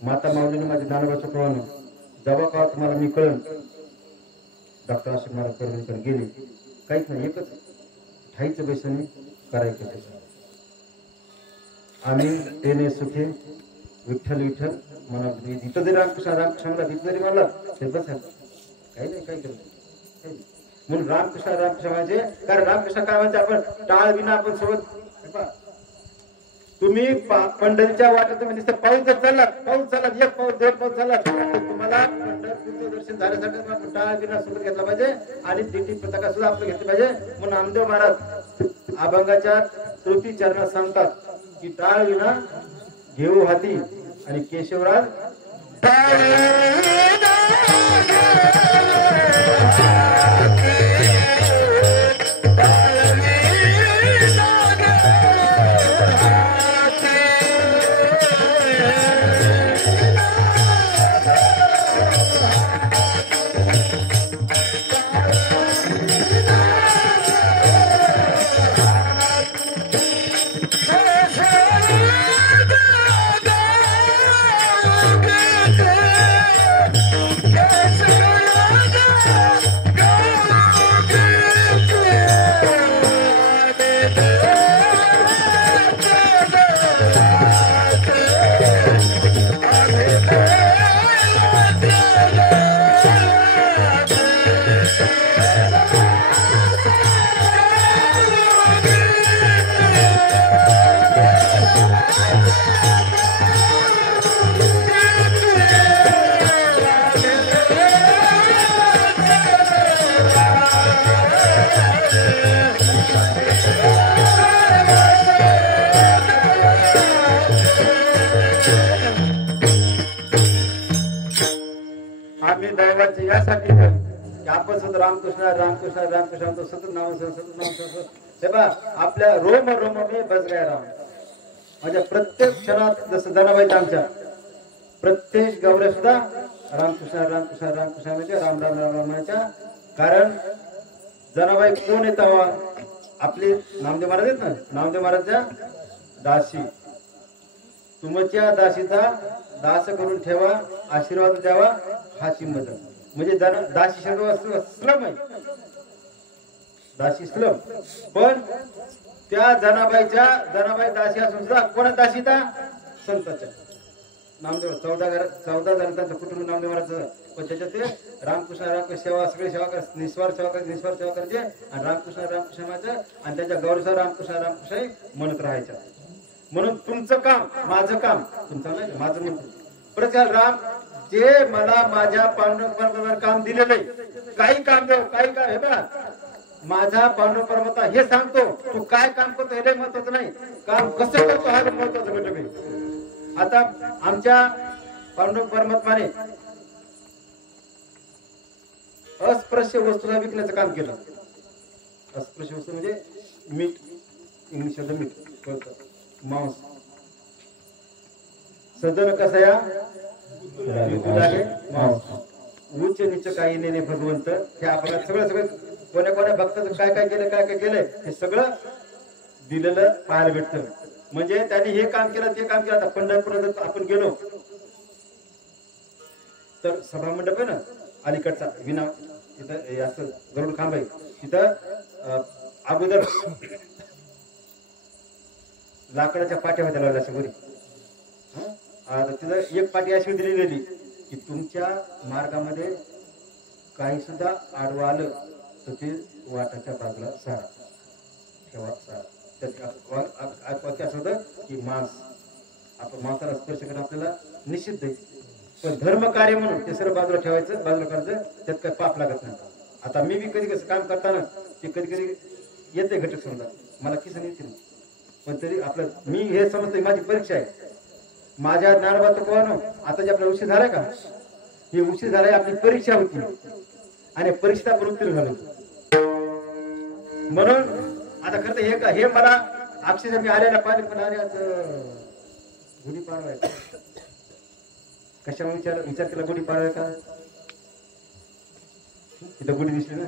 माता माऊलीने माझ्या ज्ञानोबाच्या प्रमाणे जेव्हा का तुम्हाला मी कळन डॉक्टर अशोक महाराज करवलीकर गेले काहीच नाही एकच ठाईचं बेसने करायचं त्याचं आम्ही तेने सुखे विठ्ठल विठ्ठल म्हणा इथं जरी रामकृष्ण तिथं जरी म्हणला ते बसायला काही नाही काही केलं म्हणून रामकृष्ण म्हणजे कारण रामकृष्ण काय म्हणजे आपण टाळ विना आपण सोबत तुम्ही पंढरीच्या वाटेत तुम्ही पाऊस जर चाललात एक पाऊस 2 पाऊस चाललात तर तुम्हाला पंढरपूरचं दर्शन झाल्यासाठी आपण टाळ विना सोबत घेतला पाहिजे आणि दिंडी पताका सुद्धा आपलं घेतलं पाहिजे म्हणून नामदेव महाराज अभंगाच्या तृतीय चरणात सांगतात की टाळ विना घेऊ हाती आणि केशवराज Yes, यासाठी की आपण सतत रामकृष्ण रामकृष्ण रामकृष्ण सतत नाव हे बा आपल्या रोम रोम मी बस गया राम. म्हणजे प्रत्येक क्षणात जसं जनाबाईचं आमच्या प्रत्येक गौऱ्या सुद्धा रामकृष्ण रामकृष्ण रामकृष्ण म्हणजे राम राम राम रामाच्या. कारण जनाबाई कोण येत आपली नामदेव महाराज आहेत ना, नामदेव महाराजच्या दासी. तुमच्या दासीचा दास करून ठेवा, आशीर्वाद द्यावा हाची मदत. म्हणजे दासी शब्द स्लम आहे, दासी स्लम. पण त्या जनाबाई दासी असून सुद्धा कोणा दासीता संतांच्या नामदेव 14 जणांचं कुटुंब नामदेव महाराजचं. पण त्याच्यात ते रामकृष्ण रामकृष्ण सेवा सगळी सेवा कर, निस्वार्थ सेवा कर, निस्वार्थ सेवा करायचे आणि रामकृष्ण रामकृष्ण माझं आणि त्याच्या गौरव रामकृष्ण रामकृष्ण म्हणत राहायचं. म्हणून तुमचं काम माझं काम, तुमचं नाही माझं म्हणतो प्रचार राम. जे मला माझ्या पांडुरंग काम दिलेलं आहे, काही काम देऊ काही काय हे बघा माझा पांडुरंग परमात्मा हे सांगतो तू काय काम करतो हे महत्वाचं नाही, काम कसं करतो हा महत्वाचं घटक आहे. आता आमच्या पांडुरंग परमात्माने अस्पृश्य वस्तूला विकण्याचं काम केलं. अस्पृश्य वस्तू म्हणजे मीठ, इंग्लिश शब्द मीठ कळतं, मांस. सदन कसया मांस, उच्च नीच काही नाही भगवंत. हे आपल्याला सगळं कोण्या कोण्या भक्ताचं काय काय केलंय हे सगळं दिलेलं पाहायला भेटतं. म्हणजे त्यांनी हे काम केलं ते काम केलं. आता पंढरपुरात आपण गेलो तर सभा मंडप आहे ना अलीकडचा विना, तिथं असं गरुड खांब आहे, तिथं अगोदर लाकडाच्या पाट्या होत्या लावल्या अशा वरी. आता तिथं एक पाटी अशी दिलेली की तुमच्या मार्गामध्ये काही सुद्धा आडवं आलं तर ते वाटाच्या बाजूला सारा ठेवा. सारा त्यात असं होतं की मांस, आपण मांसाला स्पर्श करणं आपल्याला निषिद्ध आहे. पण धर्म कार्य म्हणून ते सर्व बाजूला ठेवायचं, बाजूला करायचं, त्यात काही पाप लागत नाही. आता मी बी कधी कसं काम करताना ते कधी कधी येते घटक समजा मला किसन येते, पण तरी आपलं मी हे समजतो माझी परीक्षा आहे. माझ्या ज्ञानबाचं कोण आता जे आपला उशीर झालाय का, हे उशीर झालाय आपली परीक्षा होती आणि परीक्षा पण उत्तीर्ण झालं. म्हणून आता खरं हे मला अक्षरशः मी आलेला पाणी पण अरे आज गुढी पाडवाय कशामुळे विचार केला गुढी पाडवाय का, तिथं गुढी दिसली ना,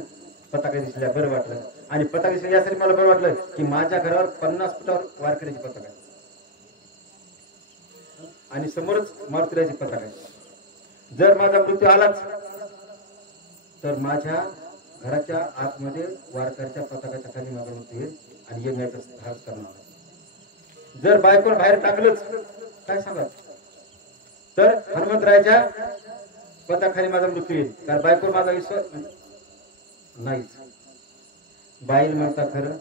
पताका दिसल्या बरं वाटलं. आणि पताका दिसल्या यासाठी मला बरं वाटलं की माझ्या घरावर 50 फुटावर वारकऱ्याची पताका आहे आणि समोरच मारुतीरायाची पताका आहे. जर माझा मृत्यू आलाच तर माझ्या घराच्या आतमध्ये वारकऱ्याच्या पताकाच्या खाली माझा मृत्यू येईल आणि येण्याचा हाच करणार. जर बायकोला बाहेर टाकलंच काय सांगा तर हनुमंतरायाच्या पताखाली माझा मृत्यू येईल. कारण बायकोवर माझा विश्वास नाहीच. बाईल म्हणता खरं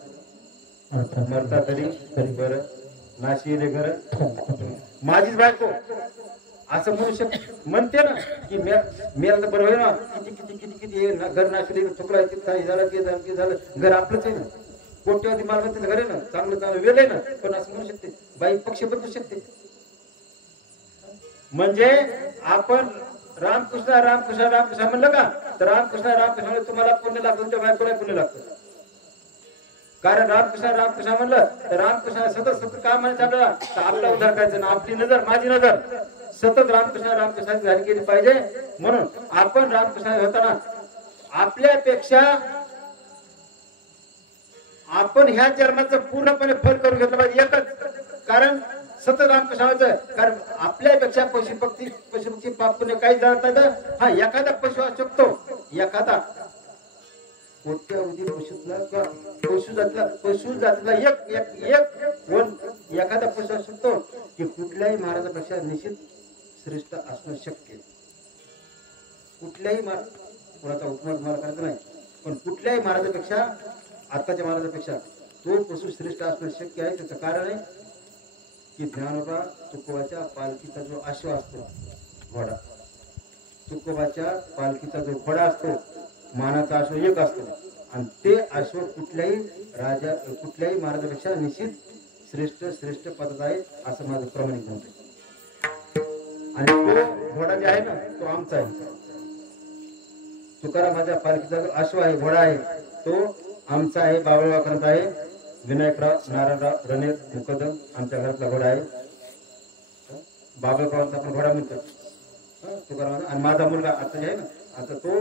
मरता तरी बरं, नाशी रे घर माझीच बायको असं म्हणू म्हणते ना की मेला तर बरं होईल ना, किती किती किती किती घर नाशिले चुकला झालं ते झालं, घर आपलंच आहे ना, कोट्यावधी मालमत्तेचं घर आहे ना, चांगलं चांगलं वेळ आहे ना. पण असं म्हणू शकते बाई पक्ष बदलू शकते. म्हणजे आपण रामकृष्ण रामकृष्ण रामकृष्ण म्हणलं का तर रामकृष्ण रामकृष्ण तुम्हाला पुण्य लागतं, तुमच्या बायकोला पुण्य लागतं. कारण रामकृष्ण रामकृष्ण म्हणलं तर रामकृष्ण सतत सतत काय म्हणायचं आपल्याला तर आपला उद्धार करायचं ना, आपली नजर माझी नजर सतत रामकृष्ण रामकृष्णाची झाली गेली पाहिजे. म्हणून आपण रामकृष्ण होताना आपल्यापेक्षा आपण ह्या जन्माचं पूर्णपणे फल करून घेतलं पाहिजे एकच. कारण सतत रामकृष्णाचं, कारण आपल्यापेक्षा पशुपक्षी पाप पुण्य काही जाणता येतं. हा एखादा पशु असू शकतो, एखादा कोट्यावधी पशु जातीला एखादा पशु असू शकतो की कुठल्याही महाराजापेक्षा निश्चित श्रेष्ठ असणं शक्य. कुठल्याही कोणाचा उपयोग मला करायचा नाही, पण कुठल्याही महाराजापेक्षा आत्ताच्या महाराजापेक्षा तो पशु श्रेष्ठ असणं शक्य आहे. त्याचं कारण आहे की ज्ञानोबा तुकोबाच्या पालखीचा जो अश्व असतो घोडा, तुकोबाच्या पालखीचा जो घोडा असतो मानाचा अश्व एक असतो आणि ते अश्व कुठल्याही महाराजापेक्षा निश्चित श्रेष्ठ पद्धत आहे असं माझं प्रमाणित मत आहे. आणि तो घोडा जे आहे ना तो आमचा आहे. तुकाराम माझ्या पालखीचा जो अश्व आहे, घोडा आहे, तो आमचा आहे, बाबळगावकरांचा आहे. विनायकराव नारायणराव रणेर मुकदम आमच्या घरातला घोडा आहे. बाबळगावचा पण घोडा म्हणतो तुकाराम. आणि माझा मुलगा आता जे आहे ना, आता तो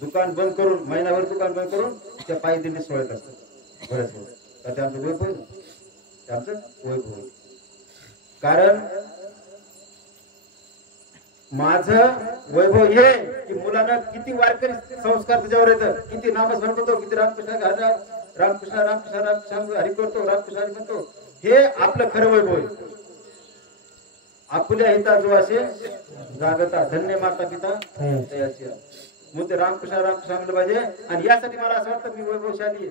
दुकान बंद करून, महिनाभर दुकान बंद करून त्या पायी दिंडी सोडत असतात घोड्यासोबत. तर ते आमचं वैभव आहे, ते आमचं वैभव आहे. कारण माझं वैभव हे की मुलांना किती वारकरी संस्कार त्याच्यावर येतं, किती नामस्मरण करतो, किती रामकृष्ण रामकृष्ण रामकृष्ण रामकृष्ण हरी करतो, रामकृष्ण हरी म्हणतो, हे आपलं खरं वैभव आहे. आपल्या हिता जो असे जागता धन्य माता पिता तयाची मग ते रामकृष्ण रामकृष्ण म्हणलं पाहिजे. आणि यासाठी मला असं वाटतं मी वैभवशाली आहे.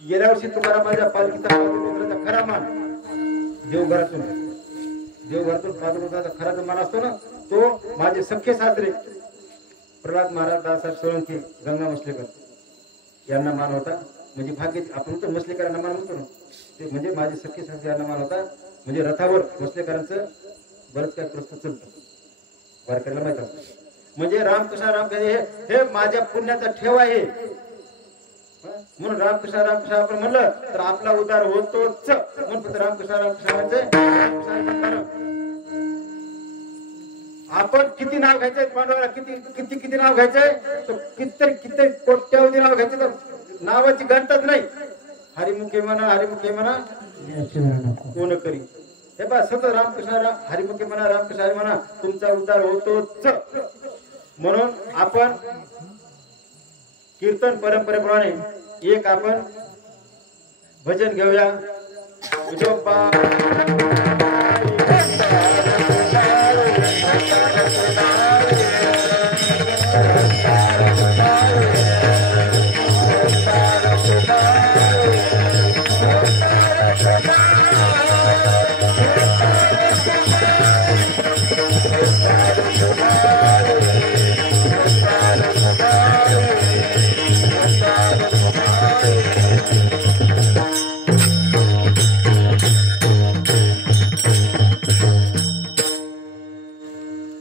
गेल्या वर्षी तुकाराम माझ्या पालखीचा खरा मान देवघरातून पादुकाचा खरा जो मान असतो ना, तो माझे सख्खे सासरे प्रल्हाद महाराज दादासाहेब सोळंकी गंगा मसलेकर यांना मान होता. म्हणजे भाग्य आपण म्हणतो मसलेकरांना मान म्हणतो ना, ते म्हणजे माझे सख्खे सासरे यांना मान होता. म्हणजे रथावर मसलेकरांचं बरंच काय प्रस्तुत चालतं, वारकऱ्याला माहित असतं. म्हणजे रामकृष्ण रामकृष्ण हे माझ्या पुण्याचा ठेव आहे. म्हणून रामकृष्ण रामकृष्ण आपण म्हणलं तर आपला उद्धार होतोच. म्हणून फक्त रामकृष्ण रामकृष्ण. आपण किती नाव घ्यायचंय पांडवाला, किती किती किती नाव घ्यायचंय, तर किती कोट्यावधी नाव घ्यायचे, तर नावाची गणताच नाही. हरिमुखे म्हणा कोण करी. हे बा सतत रामकृष्ण हरिमुखे म्हणा, रामकृष्ण हरी म्हणा, तुमचा उद्धार होतोच. म्हणून आपण कीर्तन परंपरेप्रमाणे एक आपण भजन घेऊया.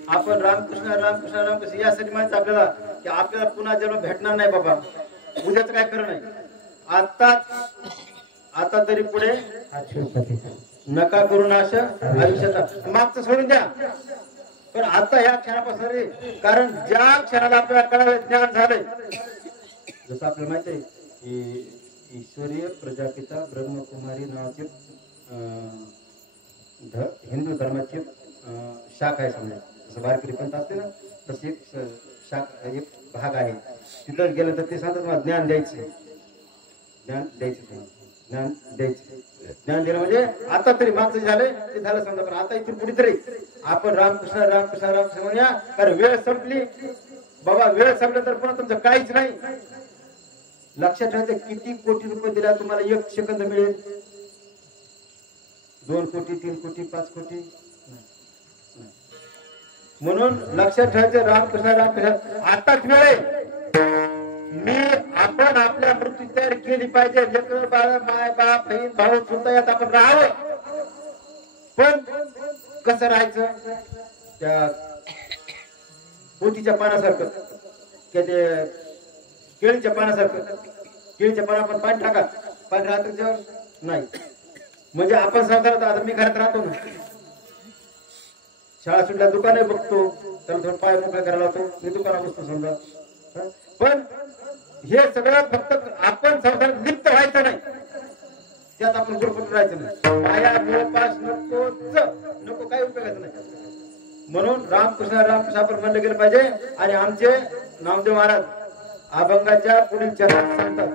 आपण रामकृष्ण रामकृष्ण रामकृष्ण यासाठी माहिती आपल्याला की आपल्याला पुन्हा जन्म भेटणार नाही बाबा. उद्याच काय खरं नाही. आता तरी पुढे नका करू नाश आयुष्यात. मागचं सोडून द्या, पण आता ह्या क्षणापासून रे. कारण ज्या क्षणाला आपल्याला कळालं ज्ञान झालंय, जसं आपल्याला माहिती आहे की ईश्वरीय प्रजापिता ब्रह्मकुमारी नावाची हिंदू धर्माची शाखा आहे. समजा जसं वारकरी पंथ असते ना, तशी एक शाखा, एक भाग आहे. तिथं गेलं तर ते सांगतात मला ज्ञान द्यायचे, ज्ञान द्यायचे, ज्ञान द्यायचे. ज्ञान दिलं म्हणजे आता तरी मागचं झालंय ते झालं समजा, पण आता इथून पुढे तरी आपण रामकृष्ण रामकृष्ण रामकृष्ण म्हणूया. कारण वेळ संपली बाबा, वेळ संपलं तर पुन्हा तुमचं काहीच नाही. लक्षात ठेवायचं, किती कोटी रुपये दिला तुम्हाला 1 सेकंद मिळेल? 2 कोटी 3 कोटी 5 कोटी. म्हणून लक्षात ठेवायचं रामकृष्ण रामकृष्ण आताच वेळ आहे. आपण आपल्या मृत्यू तयार केली पाहिजे. लेकर बाळ माय बाप बहीण भाऊ सुद्धा यात आपण राहावं. पण कसं राहायचं? त्या पोतीच्या पानासारखं, त्या केळीच्या पानासारखं. केळीच्या पाना आपण पाणी टाका, पाणी राहत त्याच्यावर नाही. म्हणजे आपण संसारात, आता मी घरात राहतो ना, शाळा सुटल्या दुकाने बघतो, त्याला थोडं पाय मोकळा करायला होतो, मी दुकानात बसतो समजा. पण हे सगळं फक्त आपण संसारात लिप्त व्हायचं नाही, त्यात आपण गुरफटून राहायचं नाही. पाया मोपास नको, काही उपयोगाचं नाही. म्हणून रामकृष्ण रामकृष्ण आपण म्हणलं गेलं पाहिजे. आणि आमचे नामदेव महाराज अभंगाच्या पुढील चरणात सांगतात,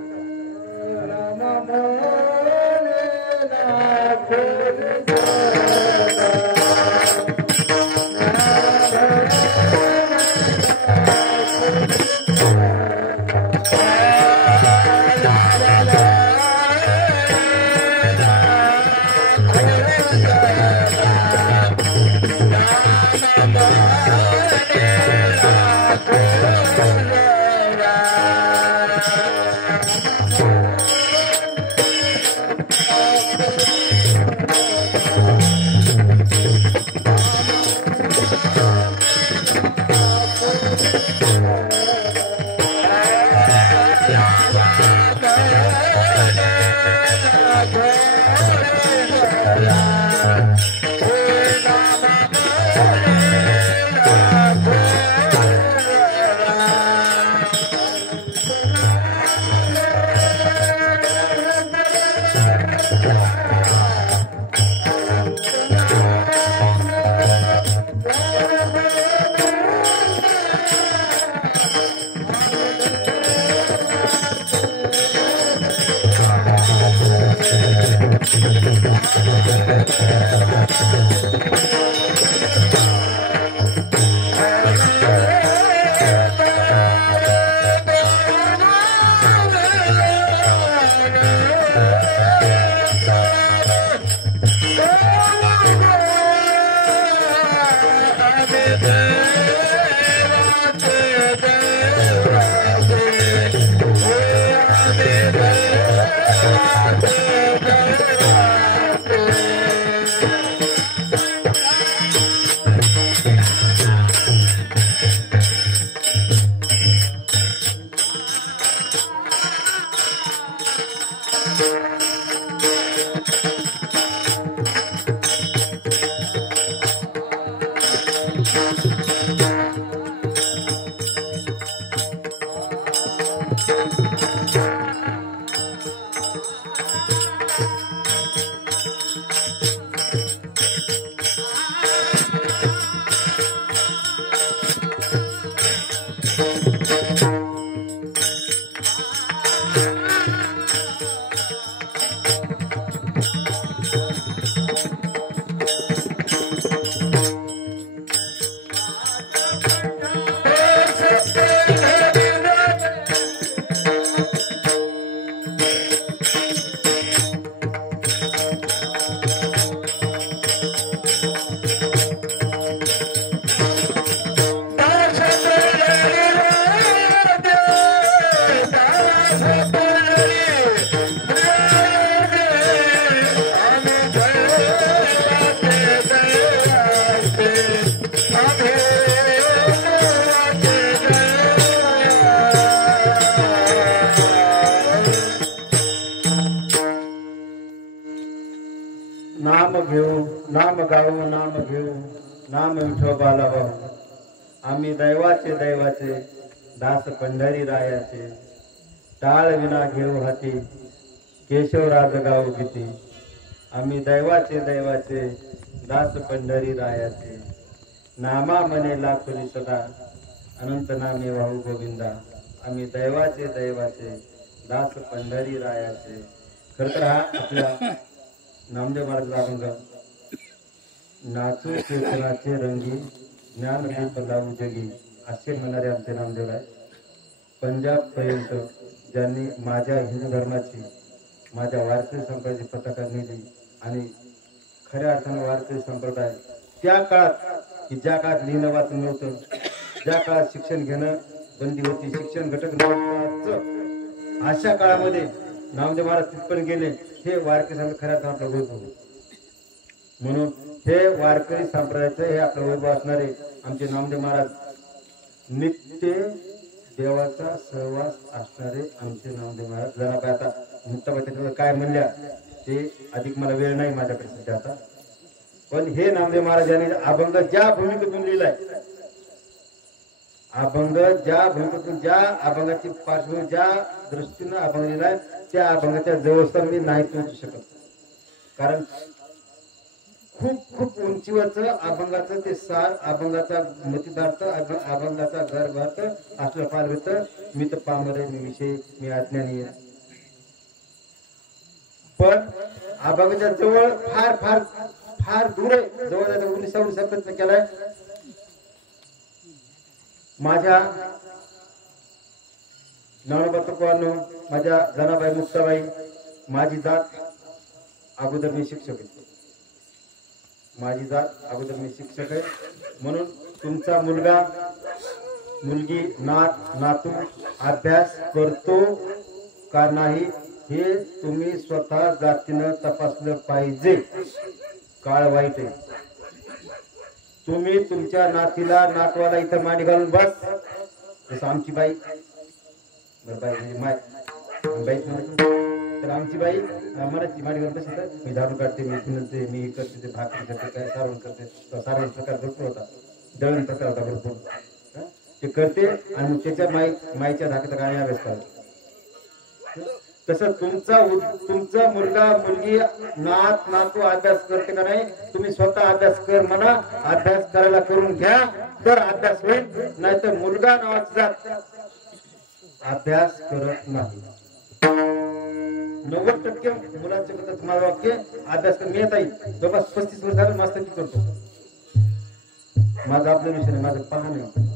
नाम घेऊ नाम गाऊ नाम घेऊ नाम विठोबाला वाहू आम्ही दैवाचे दैवाचे दास पंढरी रायाचे टाळ विना घेऊ हाती केशवराज गाऊ गीती आम्ही दैवाचे दैवाचे दास पंढरी रायाचे नामा मने लाखोली सदा अनंत नामे वाहू गोविंदा आम्ही दैवाचे दैवाचे दास पंढरी रायाचे. खर तर हा आपल्या नामदेव महाराज अभंग नाचू कीर्तनाचे रंगी ज्ञान दीप लावू जगी असे म्हणणारे आमचे नामदेव आहे. पंजाब पर्यंत ज्यांनी माझ्या हिंदू धर्माची माझ्या वारकरी संप्रदायाची पताका नेली आणि खऱ्या अर्थानं वारकरी संप्रदाय त्या काळात की ज्या काळात लिहिणं वाचन नव्हतं, ज्या काळात शिक्षण घेणं बंदी होती, शिक्षण घटक नव्हतं, अशा काळामध्ये नामदेव महाराज तिथपर्यंत गेले. हे वारकरी संप्रदाय खऱ्या अर्थानं आपलं वैभव. म्हणून हे वारकरी संप्रदायाचं हे आपलं वैभव असणारे आमचे नामदेव महाराज नित्य देवाचा सहवास असणारे आमचे नामदेव महाराज. जरा काय आता मुक्ताबाई काय म्हणल्या ते अधिक मला वेळ नाही माझ्याकडे सध्या आता, पण हे नामदेव महाराज यांनी अभंग ज्या भूमिकेतून लिहिलाय, अभंग ज्या भूमिकेतून ज्या अभंगाची पार्श्वभूमी ज्या दृष्टीनं अभंग लिहिलाय त्या अभंगाच्या जवळ मी नाही पोहोचू शकत. कारण खूप खूप उंचीवरच अभंगाचं ते सार, अभंगाचा मतिदार्थ, अभंगाचा गर्भार्थ असलं फार होतं. मी तर पामर आहे, मी विषय, मी अज्ञानी आहे. पण अभंगाच्या जवळ फार फार फार दूर आहे. जवळ जायचा 19 प्रयत्न केलाय. माझ्या नानोबातुकांनो, माझ्या जनाबाई मुक्ताबाई, माझी जात अगोदर मी शिक्षक आहे. माझी जात अगोदर मी शिक्षक आहे. म्हणून तुमचा मुलगा मुलगी नात नातू अभ्यास करतो का नाही हे तुम्ही स्वतः जातीनं तपासलं पाहिजे. काळ वाईट आहे. तुम्ही तुमच्या नातीला नातवाला इथं मांडी घालून बस, जसं आमची बाई बाई म्हणजे माय बाई तर आमची बाई मनाची मांडी घालून बस, मी झाडू काढते, मी फिरते, मी करते, ते भाकरी करते, काय सारवण करते, सारवण प्रकार भरपूर होता. दळण प्रकार होता भरपूर. हं? ते करते आणि मग त्याच्या माईच्या धाकाचा गाणी अभ्यास करते. तसं तुमचा मुलगा मुलगी नात नातू अभ्यास करते का नाही, तुम्ही स्वतः अभ्यास कर म्हणा, अभ्यास करायला करून घ्या तर अभ्यास होईल. नाही तर मुलगा नावाचा जात अभ्यास करत नाही. 90% मुलांच्या बद्दल तुम्हाला वाक्य अभ्यास कर. मी येत आहे जवळपास 35 वर्ष झालं मास्तरी करतो. माझं ऑब्झर्वेशन आहे, माझं पाहण आहे.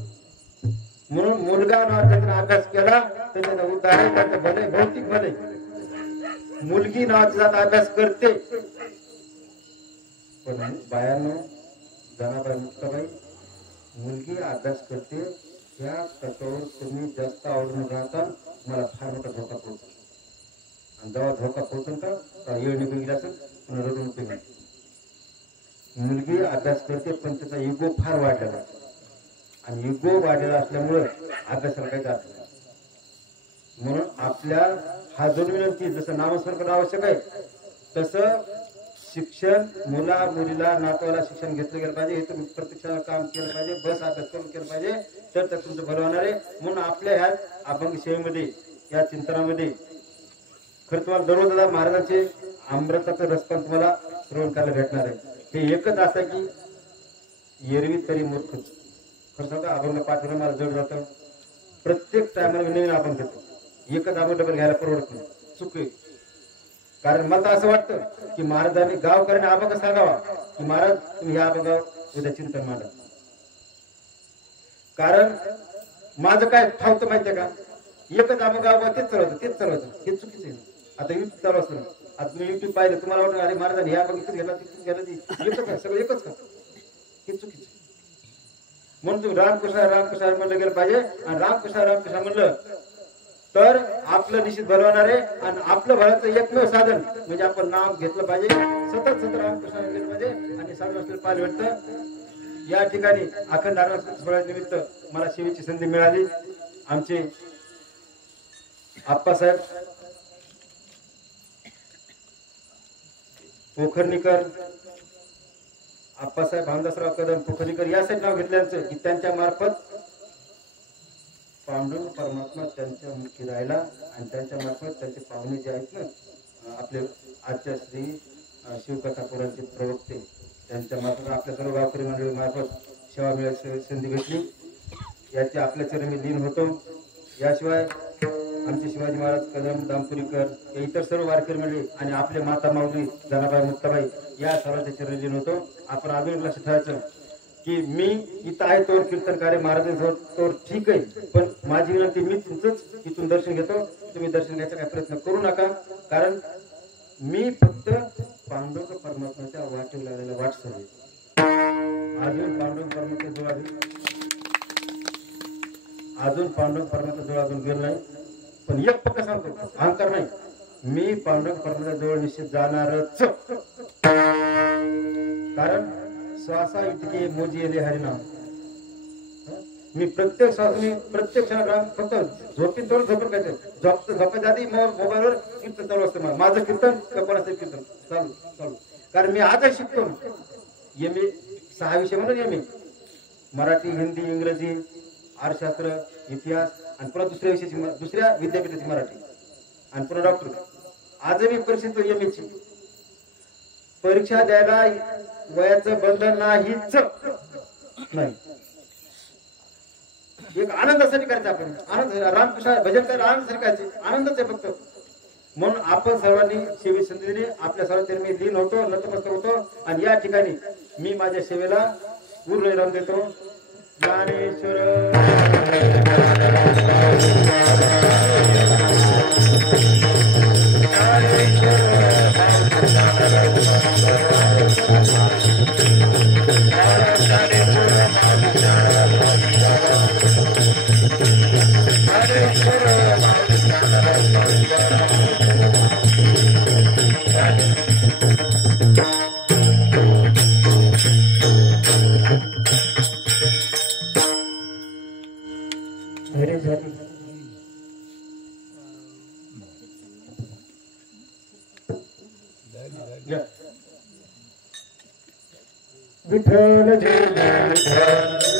म्हणून मुलगा नावाचा अभ्यास केला तर त्याचा उद्धार आहे, त्याचं भले भौतिक भले. मुलगी नावाची जात अभ्यास करते पण बायानो जनाबाई मुक्ताबाई मुलगी अभ्यास करते त्या कथेवर तुम्ही जास्त आवडून राहता. मला फार मोठा धोका पोहोचतो आणि जेव्हा धोका पोहोचून का येळ निघून गेला असेल पुन्हा रडून उपयोग. मुलगी अभ्यास करते पण त्याचा इगो फार वाढलेला आहे आणि इगो वाढलेला असल्यामुळे अभ्यासाला काही जात नाही. म्हणून आपल्या हा दोन विनंती, जसं नामस्मरण करणं आवश्यक आहे तसं शिक्षण मुला मुलीला नातवाला शिक्षण घेतलं गेलं पाहिजे. हे तुम्ही प्रत्यक्षाला काम केलं पाहिजे, बस अभ्यास करून केलं पाहिजे तर तुमचं भलं होणार आहे. म्हणून आपल्या ह्या अभंग सेवेमध्ये या चिंतनामध्ये खरं तुम्हाला दररोज महाराजांचे अमृताचं रसपान तुम्हाला श्रवण करायला भेटणार आहे. हे एकच असं की एरवी तरी मूर्ख. खरं सांगा अभंग पाठ करणं मला जड जातं. प्रत्येक टायमाला मी नवीन अभंग घेतो. एकच अभंग डबल घ्यायला परवडत नाही, चुक आहे. कारण मला असं वाटतं की महाराजांनी गावकऱ्यांनी अभंग सांगावा की महाराज तुम्ही ह्या अभंगावर उद्या चिंतन मांडा. कारण माझं काय ठावतं माहितीये का, एकच अभंग तेच चालवतं हे चुकीचं आहे. आता युट्यूब चालू असतं, आता तुम्ही युट्यूब पाहिलं तुम्हाला वाटतं अरे महाराजांनी ह्या अभंग घेतला एकच का सगळं एकच का, हे चुकीचं. म्हणून तुम्ही रामकृष्ण म्हणलं गेलं पाहिजे आणि रामकृष्ण म्हणलं तर आपलं निश्चित भलं होणार आहे. आणि आपलं भल्याचं एकमेव साधन म्हणजे आपण नाम घेतलं पाहिजे, सतत रामकृष्ण गेलं पाहिजे आणि साधन असलेलं पाहायला भेटतं. या ठिकाणी अखंड निमित्त मला सेवेची संधी मिळाली. आमचे आप्पासाहेब पोखरणीकर, आप्पासाहेब भामदासराव कदम पोखरणीकर यासाठी नाव घेतल्याचं की त्यांच्या मार्फत पांडुरंग परमात्मा त्यांच्या मुखी राहिला आणि त्यांच्या मार्फत त्यांचे पाहुणे जे आहेत ना आपले आजच्या श्री शिवकथा पुराणचे प्रवक्ते त्यांच्या मार्फत आपल्या सर्व गावकरी मंडळी मार्फत सेवा मिळायची संधी भेटली. याचे आपल्या चरणी लीन होतो. याशिवाय आमचे शिवाजी महाराज कदम दामपुरीकर या इतर सर्व वारकरी मंडळी आणि आपले माता माऊली जनाबाई मुक्ताबाई या सर्वांच्या चरणी लीन होतो. आपण अजून एक लक्षात ठेवायचं की मी इथं आहे तोर कीर्तन कार्य महाराजांजवळ तोर ठीक आहे, पण माझी विनंती मी तुमचंच इथून दर्शन घेतो, तुम्ही दर्शन घ्यायचा काही प्रयत्न करू नका. कारण मी फक्त पांडुरंग परमात्म्याच्या वाटेवर लागलेला वाटसर आहे. अजून पांडुरंग परमात्मा जवळ अजून गेलो नाही. पण एक पक्का सांगतो, अहंकार नाही, मी पांडुरंग परमात्म्याच्या जवळ निश्चित जाणारच. कारण श्वासा इतके मोजी येले हरिनाम. मी प्रत्येक श्वास मी प्रत्येक क्षणाला फक्त झोपीन थोडं झोपून काय झोपायच्या आधी मोबाईलवर कीर्तन चालू असतं. माझं कीर्तन कोणाचं कीर्तन चालू. कारण मी आजच शिकतो. एम.ए. 6 विषय म्हणून एम.ए. मराठी, हिंदी, इंग्रजी, अर्थशास्त्र, इतिहास आणि पुन्हा दुसऱ्या विद्यापीठाची मराठी आणि पुन्हा डॉक्टर. आजही मी परीक्षेत एम.ए.ची परीक्षा द्यायला वयाचं बंधन नाहीच नाही. एक आनंदासाठी करायचं आपण. आनंद रामकृष्ण भजन करायला आनंदासाठी करायचे, आनंदच आहे फक्त. म्हणून आपण सर्वांनी सेवे संधी दिली. आपल्या सर्वांचे मी लीन होतो, नतमस्तक होतो आणि या ठिकाणी मी माझ्या सेवेला पूर्ण विराम देतो. ज्ञानेश्वर विठ्ठल जय विठ्ठल.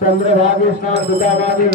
चंद्रभागेश्वर दुदावादी